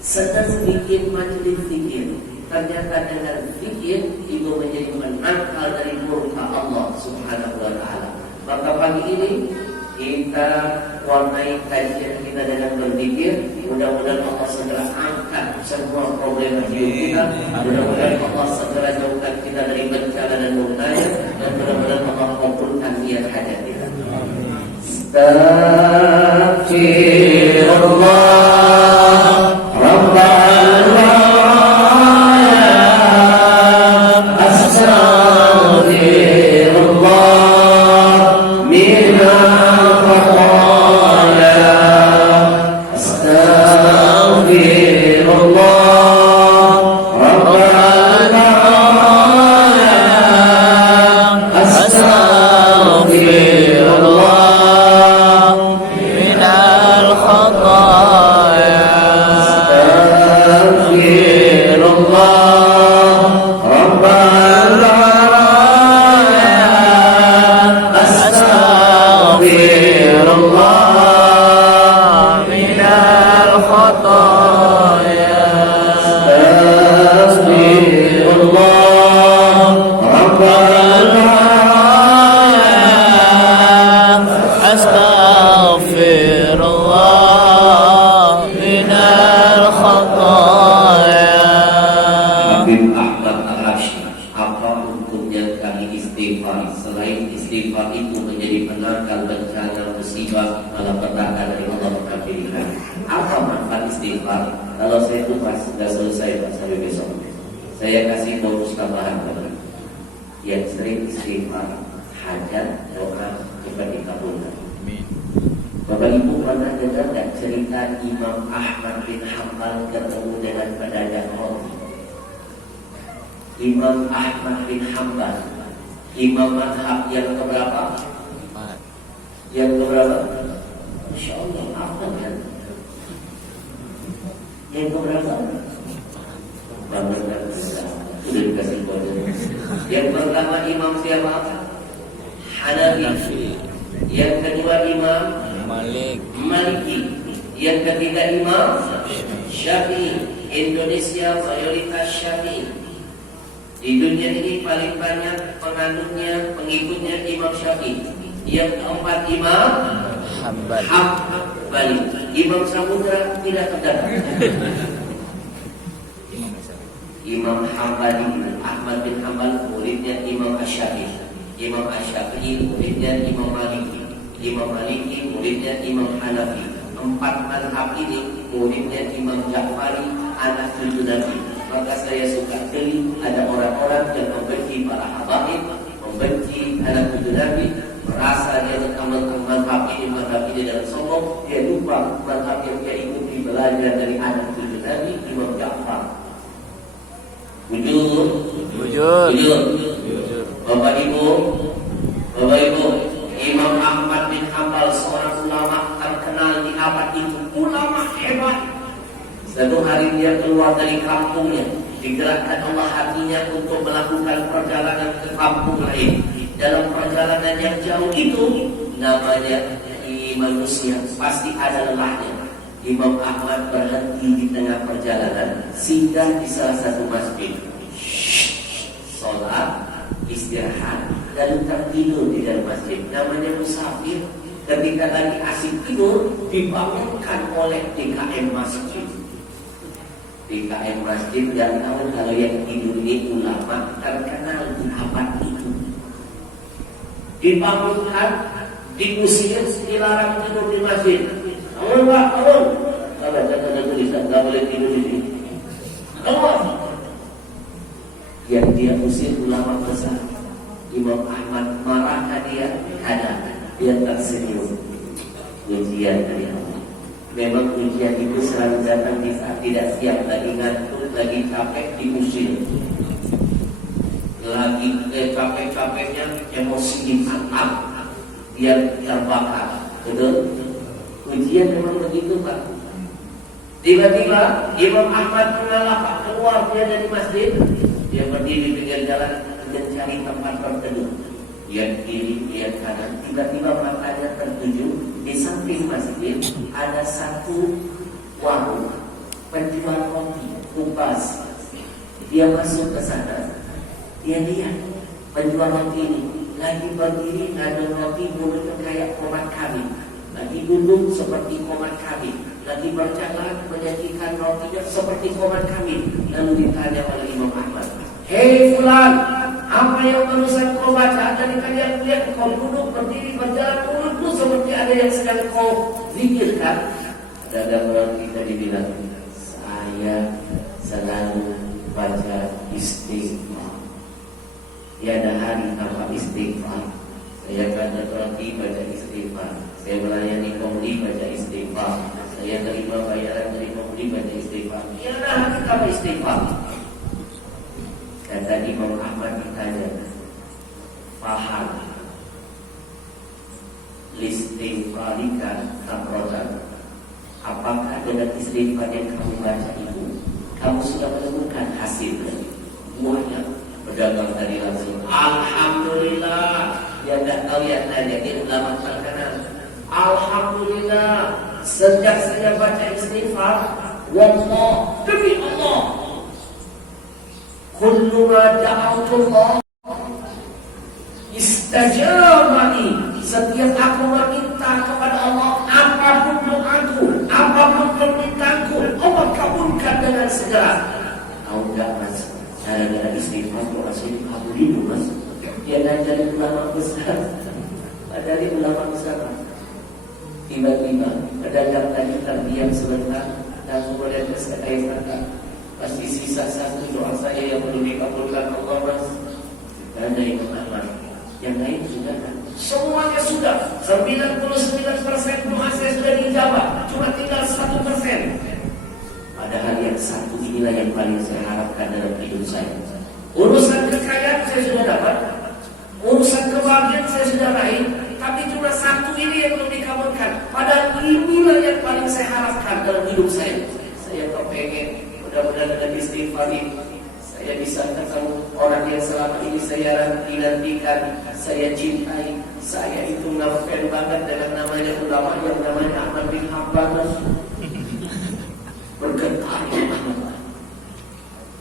senang bikin majelis zikir. Ternyata dengan zikir itu menjadi menangkal dari murka Allah Subhanahu wa taala. Maka pagi ini kita warnai kajian kita dengan berzikir. Mudah-mudahan Allah segera angkat semua problem hidup kita. Mudah-mudahan Allah segera jauhkan kita dari bencana dan bahaya, dan mudah-mudahan Allah kabulkan niat hajat kita. Astaghfirullah Rabbana astaghfirullah minal khataaya astaghfirullah Rabbana astaghfirullah minal khataaya astaghfirullah Rabbana astaghfirullah minal khataaya astaghfirullah Rabbana astaghfirullah minal khataaya. Habib Ahmad Al-Hashim, apa hukumnya kami istighfar? Selain istighfar itu menjadi penangkal bencana musibah malapetaka dari Allah Subhanahu. Apa manfaat istighfar? Kalau saya lupa sudah selesai Pak sampai besok. Saya kasih bonus tambahan kepada yang sering istighfar, hajat doa cepat dikabulkan. Bapak Ibu pernah dengar tak cerita Imam Ahmad bin Hanbal ketemu dengan pedagang roti? Imam Ahmad bin Hanbal, imam mazhab yang keberapa? Yang keberapa? Masya Allah, apa kan? Yang keberapa? Bangga sudah dikasih kode. Yang pertama imam siapa? Hanafi. Yang kedua imam Maliki. Yang ketiga imam Syafi'i. Indonesia mayoritas Syafi'i. Di dunia ini paling banyak penganutnya, pengikutnya Imam Syafi'i. Yang keempat Imam Hambali. Imam Samudra tidak terdapat. Imam Hambali, Ahmad bin Hanbal muridnya Imam Asy-Syafi'i. Imam Asy-Syafi'i muridnya Imam Maliki. Imam Maliki muridnya Imam Hanafi. Empat mazhab ini muridnya Imam Ja'fari, anak cucu Nabi. Maka saya suka geli ada orang-orang yang membenci para habaib, membenci anak cucu Nabi, merasa dia mengamalkan mazhab ini dengan sombong. Dia lupa mazhab yang dia ikuti belajar dari anak cucu Nabi, Imam Ja'far. Bujur. Bapak Ibu, Imam Ahmad bin Hanbal seorang ulama terkenal di abad itu, ulama hebat. Satu hari dia keluar dari kampungnya, digerakkan Allah hatinya untuk melakukan perjalanan ke kampung lain. Dalam perjalanan yang jauh itu, namanya manusia pasti ada lelahnya. Imam Ahmad berhenti di tengah perjalanan, singgah di salah satu masjid, sholat, istirahat, lalu tertidur di dalam masjid. Namanya musafir. Ketika lagi asik tidur, dibangunkan oleh DKM masjid. DKM masjid dan tahu kalau yang tidur ini ulama terkenal di abad itu. Dibangunkan, diusir, dilarang tidur di masjid. Bangun Pak, bangun. Kalau ada tulisan, tak boleh tidur di sini. Keluar. Yang dia usir ulama besar. Imam Ahmad marahkan dia, ada. Dia tersenyum. Ujian dari Allah. Memang ujian itu selalu datang di saat tidak siap, lagi ngantuk, lagi capek, diusir. Lagi capek-capeknya, emosi ditangkap, dia terbakar. Betul? Ujian memang begitu Pak. Tiba-tiba Imam Ahmad mengalah keluar dia dari masjid. Dia berdiri di pinggir jalan mencari tempat berteduh. Lihat kiri, lihat kanan. Tiba-tiba matanya tertuju di samping masjid ada satu warung penjual roti kupas. Dia masuk ke sana. Dia lihat penjual roti ini lagi berdiri ada roti mulutnya kayak komat kami, lagi duduk seperti komat kami, lagi berjalan menyajikan rotinya seperti komat kami. Lalu ditanya oleh Imam Ahmad, hei fulan, apa yang barusan kau baca? Tadi kalian lihat kau duduk, berdiri, berjalan, mulutmu seperti ada yang sedang kau zikirkan. Ada orang kita dibilang, saya selalu baca istighfar. Tiada hari tanpa istighfar. Saya kata roti baca istighfar. Saya melayani pembeli baca istighfar. Saya terima bayaran dari pembeli baca istighfar. Tiada hari tanpa istighfar. Kata Imam Ahmad ditanya, faham listighfarika tamrotan, apakah dengan istighfar yang kamu baca itu kamu sudah menemukan hasilnya? Buahnya pedagang tadi langsung alhamdulillah. Dia tak tahu yang tanya, dia ulama terkenal. Alhamdulillah, sejak saya baca istighfar, wallah, demi Allah, kullu ma da'atullah istajabani. Setiap aku meminta kepada Allah, apapun doaku, apapun permintaanku, Allah kabulkan dengan segera. Tahu enggak mas, gara-gara istighfar doa saya dikabulin mas. Dia dari ulama besar, dari ulama besar. Tiba-tiba pedagang tadi terdiam sebentar dan kemudian berkata, pasti sisa satu doa saya yang belum dikabulkan Allah mas. Dan dari Imam Ahmad, yang lain sudah kan? Semuanya sudah. 99% doa saya sudah dijawab, cuma tinggal 1%. Padahal yang satu inilah yang paling saya harapkan dalam hidup saya. Urusan kekayaan saya sudah dapat, urusan kebahagiaan saya sudah raih, tapi cuma satu ini yang belum dikabulkan. Padahal inilah yang paling saya harapkan dalam hidup saya. Saya kepengen mudah-mudahan dengan istighfar ini saya bisa ketemu orang yang selama ini saya nantikan, saya cintai. Saya itu ngefans banget dengan namanya ulama yang namanya Ahmad bin Hanbal. Bergetar.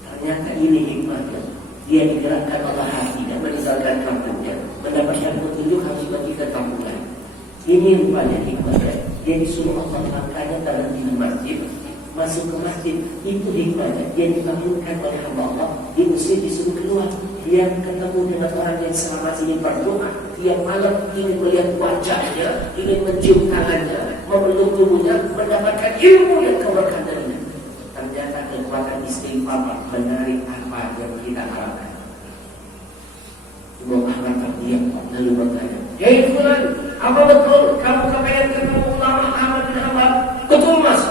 Ternyata ini hikmahnya. Dia digerakkan oleh hatinya, meninggalkan kampungnya, mendapatkan petunjuk harus bagi ke kampungnya. Ini rupanya hikmahnya. Dia disuruh Allah makanya dalam di masjid, masuk ke masjid, itu hikmahnya. Dia dibangunkan oleh hamba Allah, diusir, disuruh keluar. Dia ketemu dengan orang yang selama ini berdoa, yang malam ingin melihat wajahnya, ingin mencium tangannya, memeluk tubuhnya, mendapatkan ilmu yang keberkahan darinya. Ternyata kekuatan istighfar menarik apa yang kita harapkan. Imam Ahmad terdiam lalu bertanya, hei fulan, apa betul kamu kepengen ketemu ulama Ahmad bin Hanbal? Betul mas.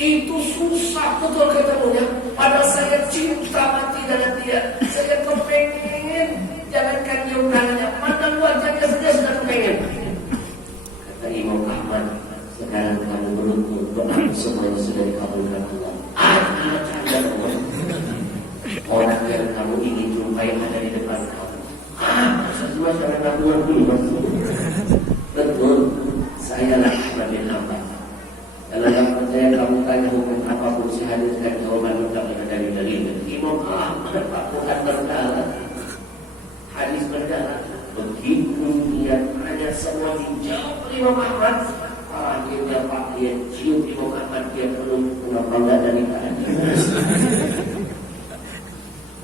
Itu susah betul ketemunya. Padahal saya cinta mati dengan dia. Saya kepengen, jangankan jauh tangannya, pandang wajahnya saja sudah kepengen. Kata Imam Ahmad, sekarang kamu beruntung, doamu semuanya sudah dikabulkan Allah. Canda Allah. Orang yang kamu ingin jumpai ada di depan kamu. Semua jangan ngakuan dulu mas. Betul, saya lah Ahmad bin Hanbal. Kalau yang percaya kamu tanya hukum apapun saya hadirkan jawaban lengkap dari dalil. Imam Ahmad Bukan berdarah, hadis berdarah. Begitu dia tanya semua dijawab oleh Imam Ahmad. Akhirnya Pak dia cium Imam Ahmad, dia perlu bangga dari keadaan.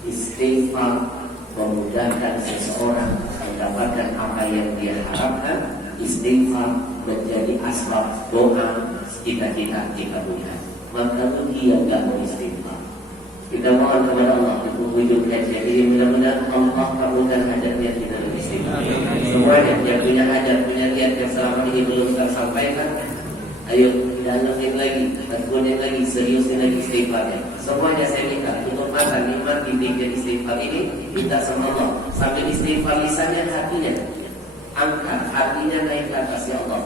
Istighfar memudahkan seseorang mendapatkan apa yang dia harapkan. Istighfar menjadi asbab doa cita-cita dikabulkan. Maka dia enggak mau istighfar. Kita mohon kepada Allah untuk wujudkan. Jadi mudah-mudahan Allah kabulkan hajatnya kita dalam istighfar. Semuanya yang punya hajat, punya niat yang selama ini belum tersampaikan, ayo dalamin lagi, tekunin lagi, seriusin lagi istighfarnya. Semuanya saya minta untuk mata nikmati zikir istighfar ini, minta sama Allah. Sambil istighfar lisannya, hatinya angkat, hatinya naik ke atas. Ya Allah,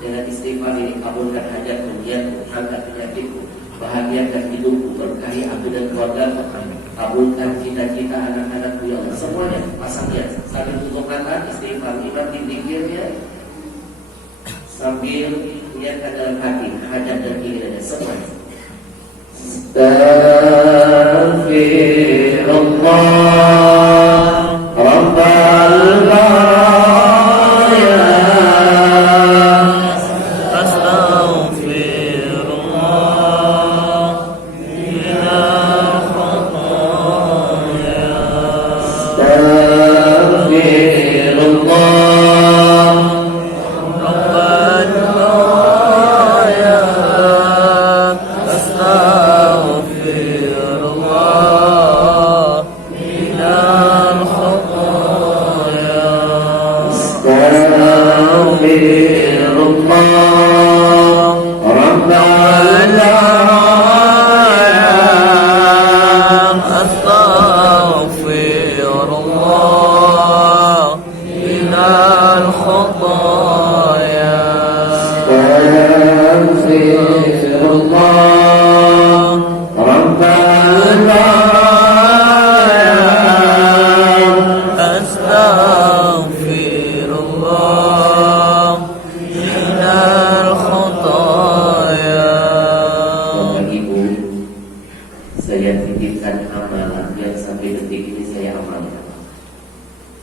dengan istighfar ini kabulkan hajatku, niatku, angkat penyakitku, bahagiakan hidupku, berkahi aku dan keluargaku, kabulkan cita-cita anak-anakku. Ya Allah, semuanya pasangnya sambil tutup mata, istighfar, nikmati zikirnya, sambil niatkan dalam hati hajat dan keinginannya semuanya. Astaghfirullah Rabbal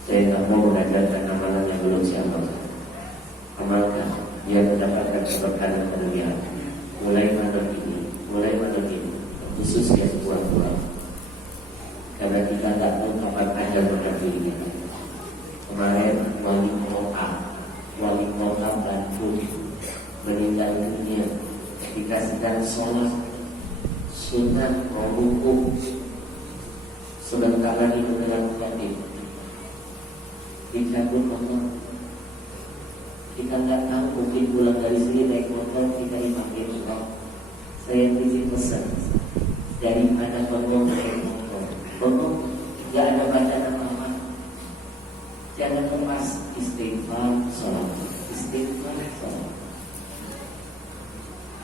Saya tidak mau mengajarkan amalan yang belum saya amalkan. Amalkan biar mendapatkan keberkahan dunia. Mulai malam ini, khususnya pulang-pulang. Karena kita tidak tahu kapan ajal mengambilnya. Kemarin wali kota Bandung meninggal dunia ketika sedang sholat sunat rukuk. Sebentar lagi mendengar khatib dicabut motor. Kita nggak tahu, mungkin pulang dari sini naik motor kita dipanggil Allah. Saya titip pesan daripada bengong naik motor. Bengong nggak ada baca nama-nama. Jangan lepas istighfar sholat.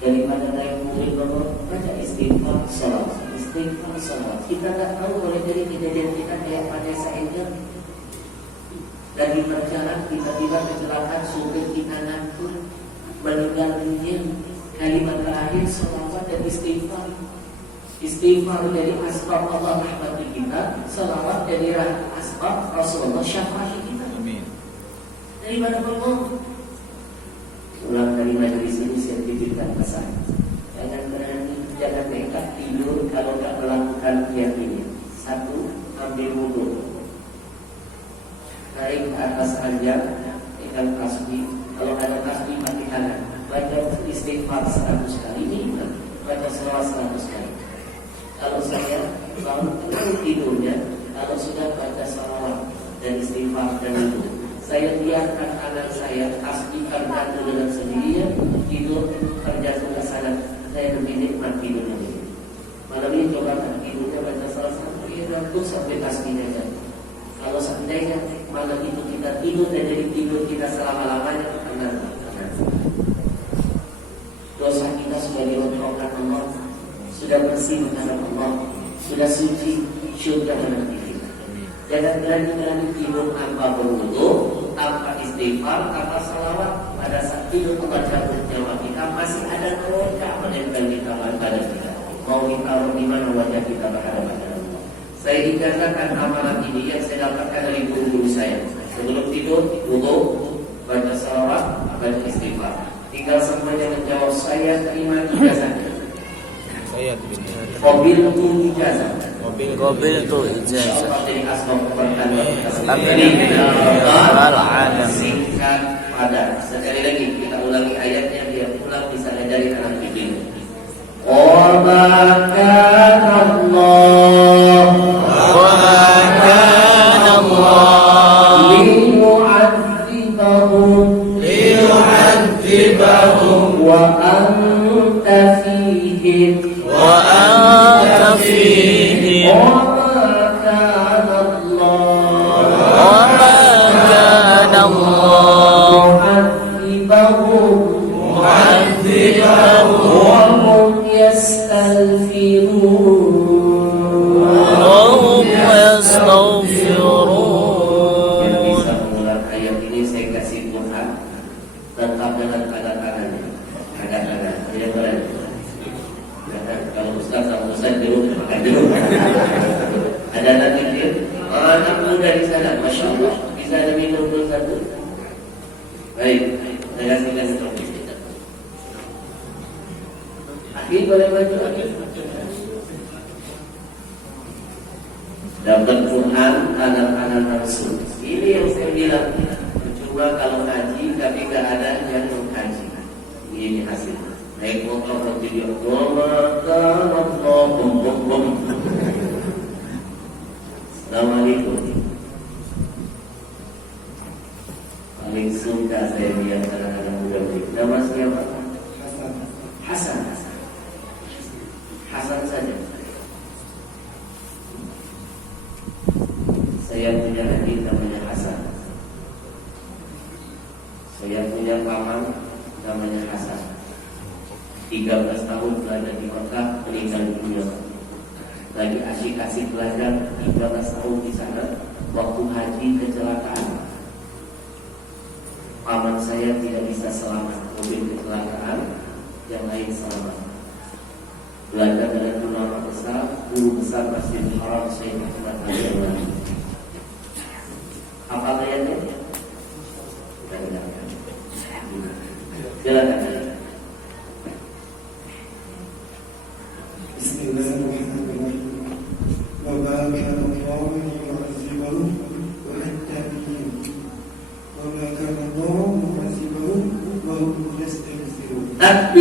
Daripada naik mobil bengong, baca istighfar sholat. Kita nggak tahu boleh jadi kejadian kita kayak pada saat itu. Lagi berjalan tiba-tiba kecelakaan, supir kita ngantuk, meninggal dunia. Kalimat terakhir salawat dan istighfar. Istighfar dari asbab Allah rahmati kita, salawat dari asbab Rasulullah syafaati kita. Amin. Daripada bengong. Pulang dari majelis ini saya titipkan pesan. Jangan nekat tidur kalau tak melakukan yang ini. 1, ambil wudu. Naik ke atas ranjang, pegang tasbih. Kalau ada tasbih mati kanan. Baca istighfar 100 kali ini, baca selawat 100 kali. Kalau saya bangun tidurnya, kalau sudah baca selawat dan istighfar dan itu, saya biarkan kanan saya tasbih tergantung dengan sendirinya, tidur terjatuh ke sana. Saya lebih nikmat tidurnya ini. Malam ini coba tidurnya baca salah satu ayat sampai tasbihnya jatuh. Kalau seandainya malam itu kita tidur dan jadi tidur kita selama-lamanya, tenang. Dosa kita sudah dirontokkan Allah, sudah bersih menghadap Allah, sudah suci, syurga menanti kita. Jangan berani-berani tidur tanpa berwudu, tanpa istighfar, tanpa salawat. Pada saat tidur Allah cabut nyawa kita, masih ada noda menempel di tangan badan kita. Mau kita di mana wajah kita berhadapan dengan Allah. Saya ijazahkan amalan ini yang saya dapatkan dari guru-guru saya. Sebelum tidur, wudu, baca salawat, baca istighfar. Tinggal semuanya menjawab, saya terima ijazahnya. Saya terima. Mobil itu ijazah. Mobil itu ijazah. Jadi asbab keberkahan. Amin. Singkat padat. Sekali lagi kita ulangi ayatnya biar pulang bisa dari anak video. Wa ma kana Allah liyu'adzibahum wa anta fihim wa ma kana Allah mu'adzibahum wa hum yastaghfirun. Yang bisa mengulang ayat ini saya kasih Tuhan, tetap dengan tangannya. Tidak boleh. Kalau Ustaz sama Ustaz dulu makan dulu. Ada anak kecil, anak muda di sana, masya Allah, bisa ada minum dulu satu. Baik, saya kasihkan topik. Akhir boleh baca akhir. Dapat Quran anak-anak Rasul. Ini yang saya bilang. Cuma kalau ngaji tapi gak ada yang mengkaji. Ini hasil. Naik motor video. Assalamualaikum. Paling suka saya lihat anak-anak muda. Nama siapa? Hasan saja. Saya punya adik namanya Hasan. Saya punya paman namanya Hasan. 13 tahun belajar di Mekah, meninggal dunia. Lagi asyik-asyik belajar 13 tahun di sana. Waktu haji kecelakaan. Paman saya tidak bisa selamat, mobil kecelakaan, yang lain selamat. Belajar dengan ulama besar, guru besar Masjidil Haram Sayyid Muhammad Al-Jalani.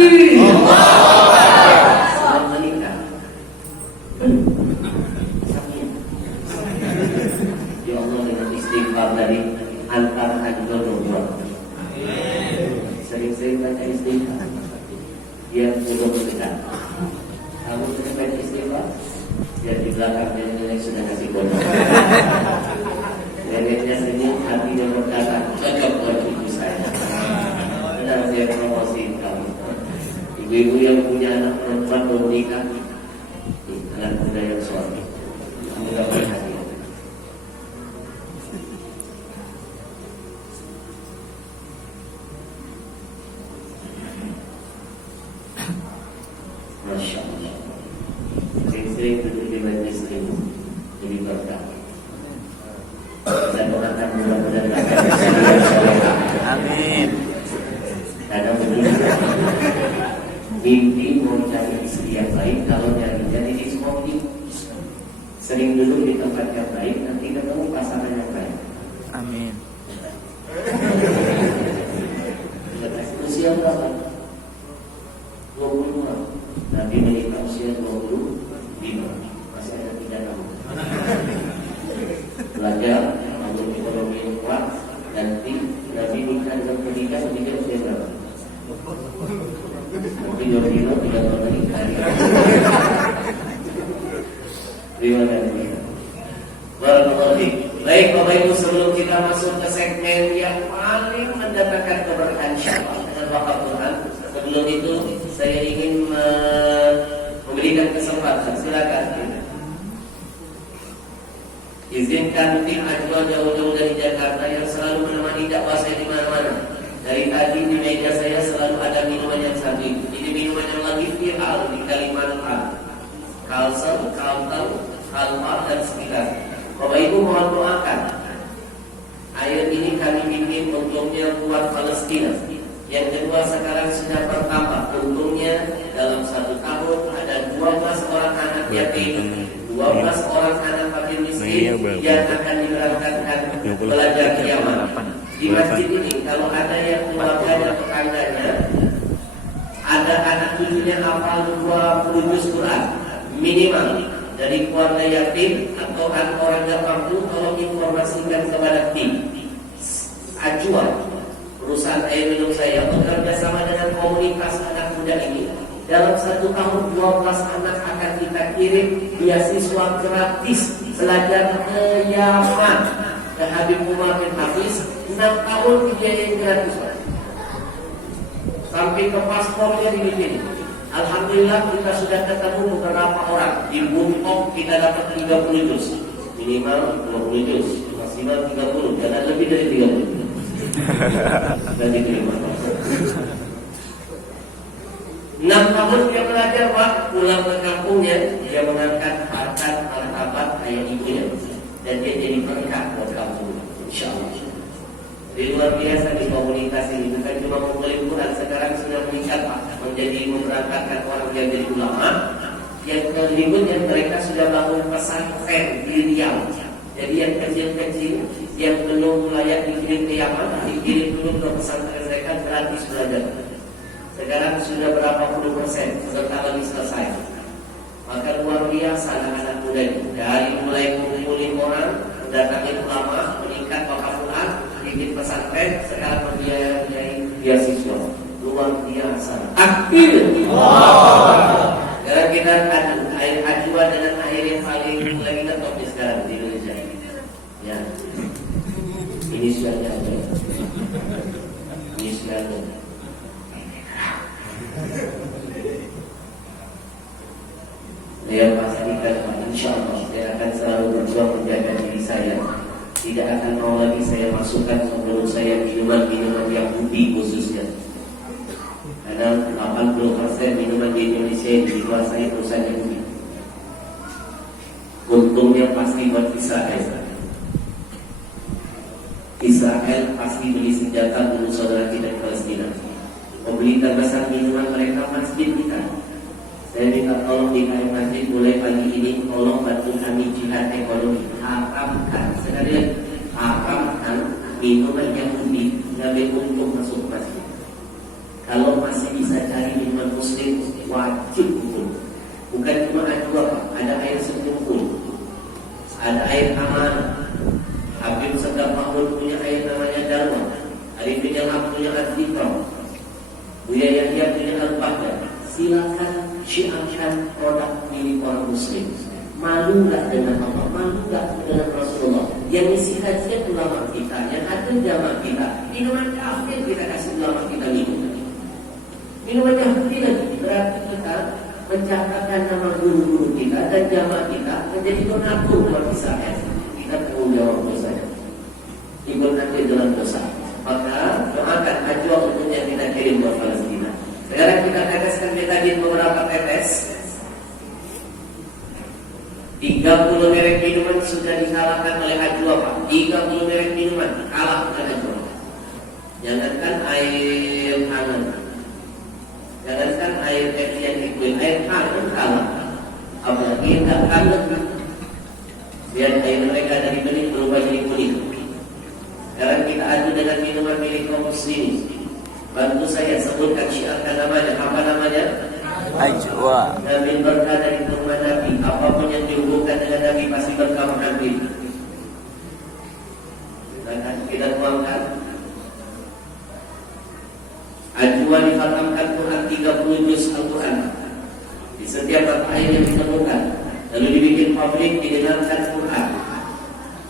Takbir. Selamat menikah. Ya Allah, dengan istighfar dari antara jodoh dua. Sering-sering baca istighfar. Dia jodoh menikah. Kamu sering baca istighfar? Dia di belakang dia sudah kasih bodoh. Neneknya senyum, hatinya berkata, cocok buat ibu saya. Benar, saya promosiin kamu. Ibu-ibu yang punya anak perempuan belum nikah, anak muda yang suami, mudah berhati. Masya Allah. Sering-sering duduk di majlis ilmu, jadi berkah. Dan doakan mudah-mudahan Amin. karena begitu mimpi mau cari istri yang baik, kalau jadi smoking, sering duduk di tempat yang baik, nanti ketemu pasangan yang baik. Amin. Usia berapa? 22. Nabi menikah usia 25. Masih ada 3 tahun. Belajar untuk ekonomi yang kuat. Nanti Nabi nikah dengan pernikahan ketika usia berapa? Nanti 25, 3 tahun lagi. Terima kasih. Barakallahu. Baik Bapak Ibu, sebelum kita masuk ke segmen yang paling mendatangkan keberkahan insyaallah dengan wakaf Quran, sebelum itu saya ingin memberikan kesempatan, silakan. Izinkan tim Ajwa jauh-jauh dari Jakarta yang selalu menemani dakwah saya di mana-mana. Dari tadi di meja saya selalu ada minuman yang satu. Ini minuman yang lagi viral di Kalimantan. Kalsel, Kalteng, Kalmar dan sekitar. Bapak Ibu mohon doakan. Air ini kami bikin untungnya buat Palestina. Yang kedua sekarang sudah bertambah. Untungnya dalam 1 tahun ada 12 orang anak yatim, 12 orang anak fakir miskin yang akan diberangkatkan belajar kiamat. Di masjid ini kalau ada yang keluarganya tetangganya ada anak cucunya hafal 20 juz Quran minimal dari keluarga yatim atau orang yang mampu, tolong informasikan kepada tim Ajwa, perusahaan air minum saya bekerja sama dengan komunitas anak muda ini. Dalam 1 tahun 12 anak akan kita kirim beasiswa gratis belajar ke Yaman, ke Habib Umar bin Hafiz. 6 tahun dibiayai gratis, sampai ke paspornya dibikin. Alhamdulillah kita sudah ketemu beberapa orang. Di Bungkong kita dapat 30 juz, minimal 20 juz, maksimal 30, jangan lebih dari 30. Dan diterima. 6 tahun dia belajar, Pak. Pulang ke kampungnya, dia mengangkat harkat martabat ayah ibunya, dan dia jadi berkah buat kampung. Insyaallah. Jadi luar biasa di komunitas ini. Bukan cuma mengumpulkan Quran, sekarang sudah meningkat, Pak, menjadi memberangkatkan orang yang jadi ulama. Yang berikutnya mereka sudah bangun pesantren di Riau. Jadi yang kecil-kecil yang belum layak dikirim ke Yaman, dikirim dulu ke pesantren mereka gratis belajar. Sekarang sudah berapa puluh persen, sebentar lagi selesai. Maka luar biasa anak-anak muda itu. Dari mulai mengumpulin orang, mendatangi ulama, meningkat wakaf Quran, bikin pesantren, sekarang membiayai beasiswa. Luar biasa. Takbir. Karena kita adu air Ajwa dengan air yang paling lagi top sekarang di Indonesia. Ya. Ini sudah ada. Ini sudah ada. Saya pastikan, insyaallah saya akan selalu berjuang menjaga diri saya. Tidak akan mau lagi saya masukkan ke mulut saya minuman-minuman yang putih khususnya. Karena 80% minuman di Indonesia yang dikuasai perusahaan Yahudi. Untungnya pasti buat Israel. Israel pasti beli senjata untuk saudara kita di Palestina. Membeli terbesar minuman mereka masjid kita. Saya minta tolong di KM Masjid mulai pagi ini tolong bantu kami jihad ekonomi. Haramkan, sekali lagi haramkan minuman yang unik, ngambil untung masuk masjid. Kalau masih bisa cari minuman mana. Habib Sedap Mahmud punya ayat namanya Darwa. Arifin yang punya Ad-Dikram. Buya Yahya punya Al-Bahda. Silakan syiarkan produk milik orang muslim. Malu gak dengan Allah? Malu gak dengan Rasulullah? Yang isi hajian ulama kita, yang ada jamaah kita. Minuman kafir kita kasih ulama kita minum. Minuman kafir lagi. Berarti kita mencatatkan nama guru-guru kita dan jamaah kita menjadi donatur buat Israel. Kita tanggung jawab dosanya. Ikut nanti dalam dosa. Maka doakan ajwa untuk yang kita kirim buat Palestina. Sekarang kita teteskan betadin beberapa tetes. 30 merek minuman sudah dikalahkan oleh ajwa, Pak. 30 merek minuman kalah oleh ajwa. Jangankan air hangat, jangankan air yang liquid, air hangat kalah. Apalagi tidak hangat. Lihat air mereka dari bening berubah jadi kuning. Sekarang kita adu dengan minuman milik kaum muslimin. Bantu saya sebutkan, syiarkan namanya. Apa namanya? Ajwa. Nabi berkah dari rumah Nabi. Apapun yang dihubungkan dengan Nabi pasti berkah Nabi. Kita tuangkan. Ajwa dikhatamkan Quran 30 juz Al-Quran. Di setiap kata ayat yang ditemukan. Lalu dibikin pabrik, didengarkan Quran.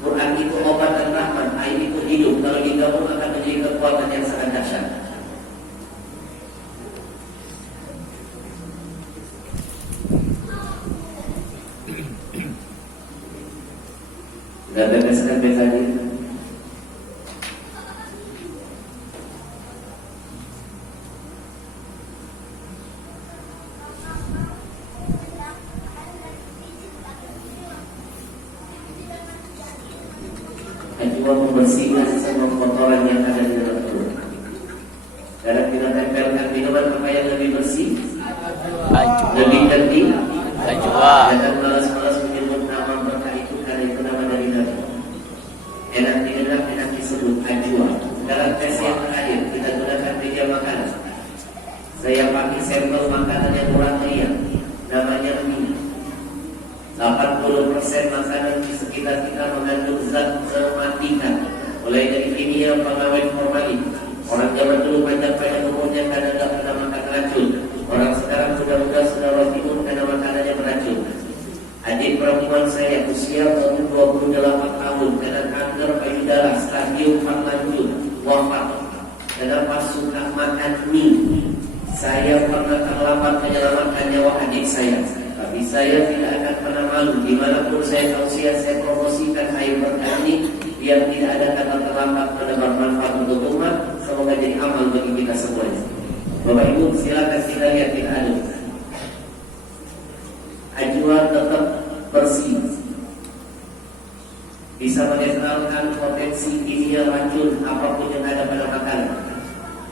Quran itu obat dan rahmat. Ayat itu hidup. Kalau digabung akan menjadi kekuatan yang sangat dahsyat. Sudah bebaskan betadin. Ajwa membersihkan semua kotoran yang ada di dalam tubuh. Karena kita tempelkan minuman apa yang lebih bersih, Ajwa. lebih cantik. Ajwa. Jangan malas-malas menyebut nama berkah itu karena itu nama dari Nabi. Enak didengar, enak disebut ajwa. Dalam tes yang terakhir kita gunakan meja makanan. Saya pakai sampel makanan yang murah meriah, namanya mie. 80% makanan di sekitar kita mengandung zat mematikan, mulai dari kimia, pengawet, formalin. Orang zaman dulu panjang-panjang umurnya karena tidak pernah makan racun. Orang sekarang muda-muda sudah timur karena makanannya beracun. Adik perempuan saya usia baru 28 tahun karena kanker payudara stadium 4 lanjut, wafat. Kenapa suka makan mie? Saya pernah terlambat menyelamatkan nyawa adik saya. Tapi saya tidak akan pernah malu. Dimanapun saya tausiah, saya promosikan air berkah ini. Biar tidak ada kata terlambat menebar manfaat untuk umat. Semoga jadi amal bagi kita semuanya. Bapak Ibu silakan kita lihat, kita adu. Ajwa tetap bersih, bisa menetralkan potensi kimia racun apapun yang ada pada makanan.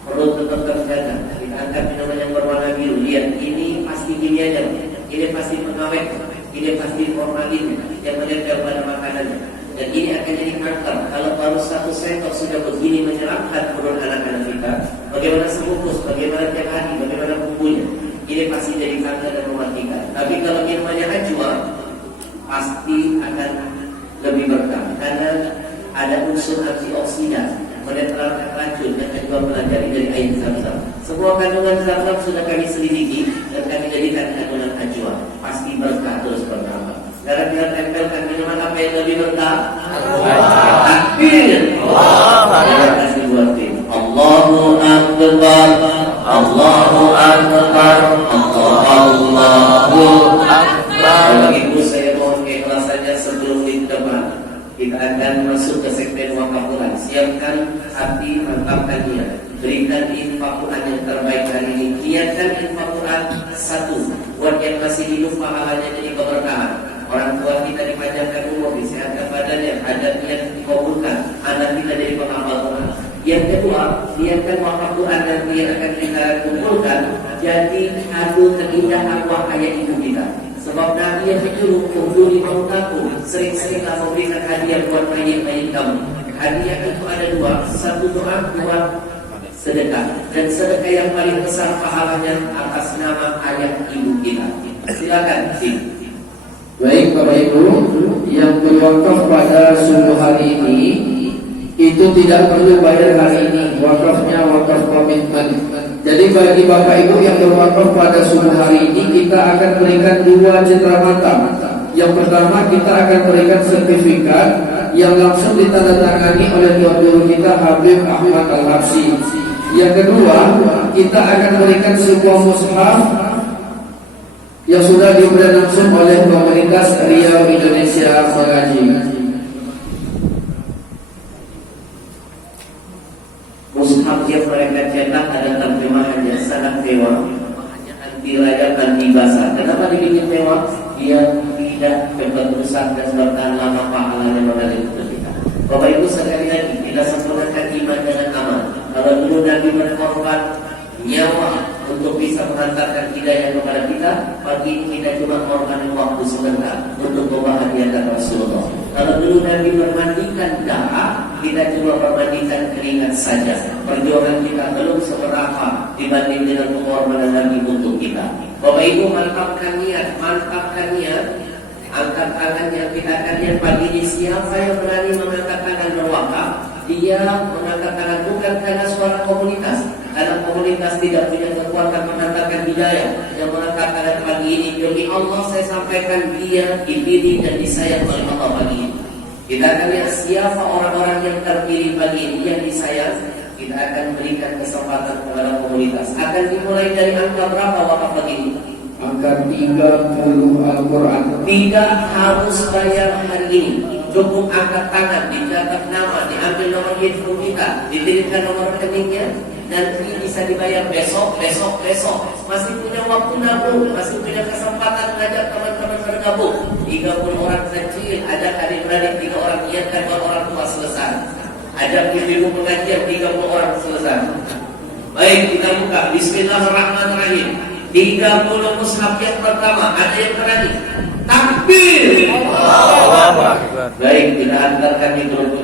Perut tetap terjaga. Kita angkat minuman yang berwarna biru. Lihat, ini pasti kimianya, ini pasti pengawet, ini pasti formalin yang menempel pada makanannya. Dan ini akan jadi kanker. Kalau baru 1 sendok sudah begini menyerapkan perut anak-anak kita, bagaimana sebungkus, bagaimana tiap hari, bagaimana bumbunya, ini pasti jadi kanker dan mematikan. Tapi kalau minumannya ajwa, pasti akan lebih berkah karena ada unsur antioksidan, menetralkan racun yang kedua pelajari dari air zam-zam. Semua kandungan zam-zam sudah kami selidiki dan kami jadikan kandungan ajwa. Pasti berkah terus bertambah. Sekarang kita tempelkan minuman apa yang lebih berkah? Takbir. Terima kasih buat tim. Allahu Akbar, Allahu Akbar, Allahu Akbar. Bapak Ibu saya mohon keikhlasannya sebelum di depan kita akan masuk ke segmen wakaf Quran. Siapkan hati, mantapkan niat. Berikan infak Quran yang terbaik hari ini. Niatkan infak Quran 1 buat yang masih hidup, pahalanya jadi keberkahan. Orang tua kita dipanjangkan umur, disehatkan badannya, hajatnya dikabulkan, anak kita jadi penghafal Quran. Yang kedua, niatkan wakaf Quran dan yang akan kita kumpulkan jadi adu terindah arwah ayat ibu kita. Sebab Nabi yang menyuruh kumpuli mautaku, sering-seringlah memberikan hadiah buat mayit-mayit kamu. Hadiah itu ada 2, 1 doa, 2 sedekah. Dan sedekah yang paling besar pahalanya atas nama ayat ibu kita. Silakan. Baik Bapak Ibu, yang berwakaf pada subuh hari ini itu tidak perlu bayar hari ini. Wakafnya wakaf komitmen. Jadi bagi Bapak Ibu yang berwakaf pada subuh hari ini, kita akan berikan 2 cendera mata. Yang pertama, kita akan berikan sertifikat yang langsung ditandatangani oleh Tuan Guru kita Habib Ahmad Al-Habsyi. Yang kedua, kita akan berikan sebuah mushaf yang sudah diberi langsung oleh Komunitas Riau Indonesia Mengaji. Mushaf yang mereka cetak ada terjemahannya sangat mewah, anti raya anti basah. Kenapa dibikin mewah? Dia tidak berterusan dan bertahan lama pahalanya mengalir untuk kita. Bapak Ibu sekali lagi, kita sempurnakan iman dengan amal. Kalau dulu Nabi menemukan nyawa untuk bisa mengantarkan hidayah kepada kita, pagi ini kita cuma mengorbankan waktu sebentar untuk membahagiakan Rasulullah. Kalau dulu Nabi memandikan darah, kita cuma memandikan keringat saja. Perjuangan kita belum seberapa dibanding dengan pengorbanan Nabi untuk kita. Bapak Ibu, mantapkan niat, angkat tangannya. Kita akan lihat pagi ini siapa yang berani mengangkat tangan berwakaf. Dia mengangkat tangan bukan karena suara komunitas. Dalam komunitas tidak punya kekuatan mengantarkan hidayah. Yang mengangkat tangan pagi ini demi Allah saya sampaikan, dia dipilih dan disayang oleh Allah pagi ini. Kita akan lihat siapa orang-orang yang terpilih pagi ini yang disayang. Kita akan berikan kesempatan kepada komunitas. Akan dimulai dari angka berapa wakaf pagi ini? Angka 30 Al-Quran. Tidak harus bayar hari ini. Cukup angkat tangan, dicatat nama, diambil nomor handphone kita, ditirimkan nomor rekeningnya, dan ini bisa dibayar besok. Masih punya waktu nabung, masih punya kesempatan mengajak teman-teman bergabung. 30 orang kecil, ajak adik-beradik 3 orang, niatkan 2 orang tua selesai. Ajak ibu pengajian 30 orang selesai. Baik, kita buka. Bismillahirrahmanirrahim. 30 mushaf yang pertama. Ada yang berani? Takbir! Allahu Akbar. Baik, kita antarkan di grup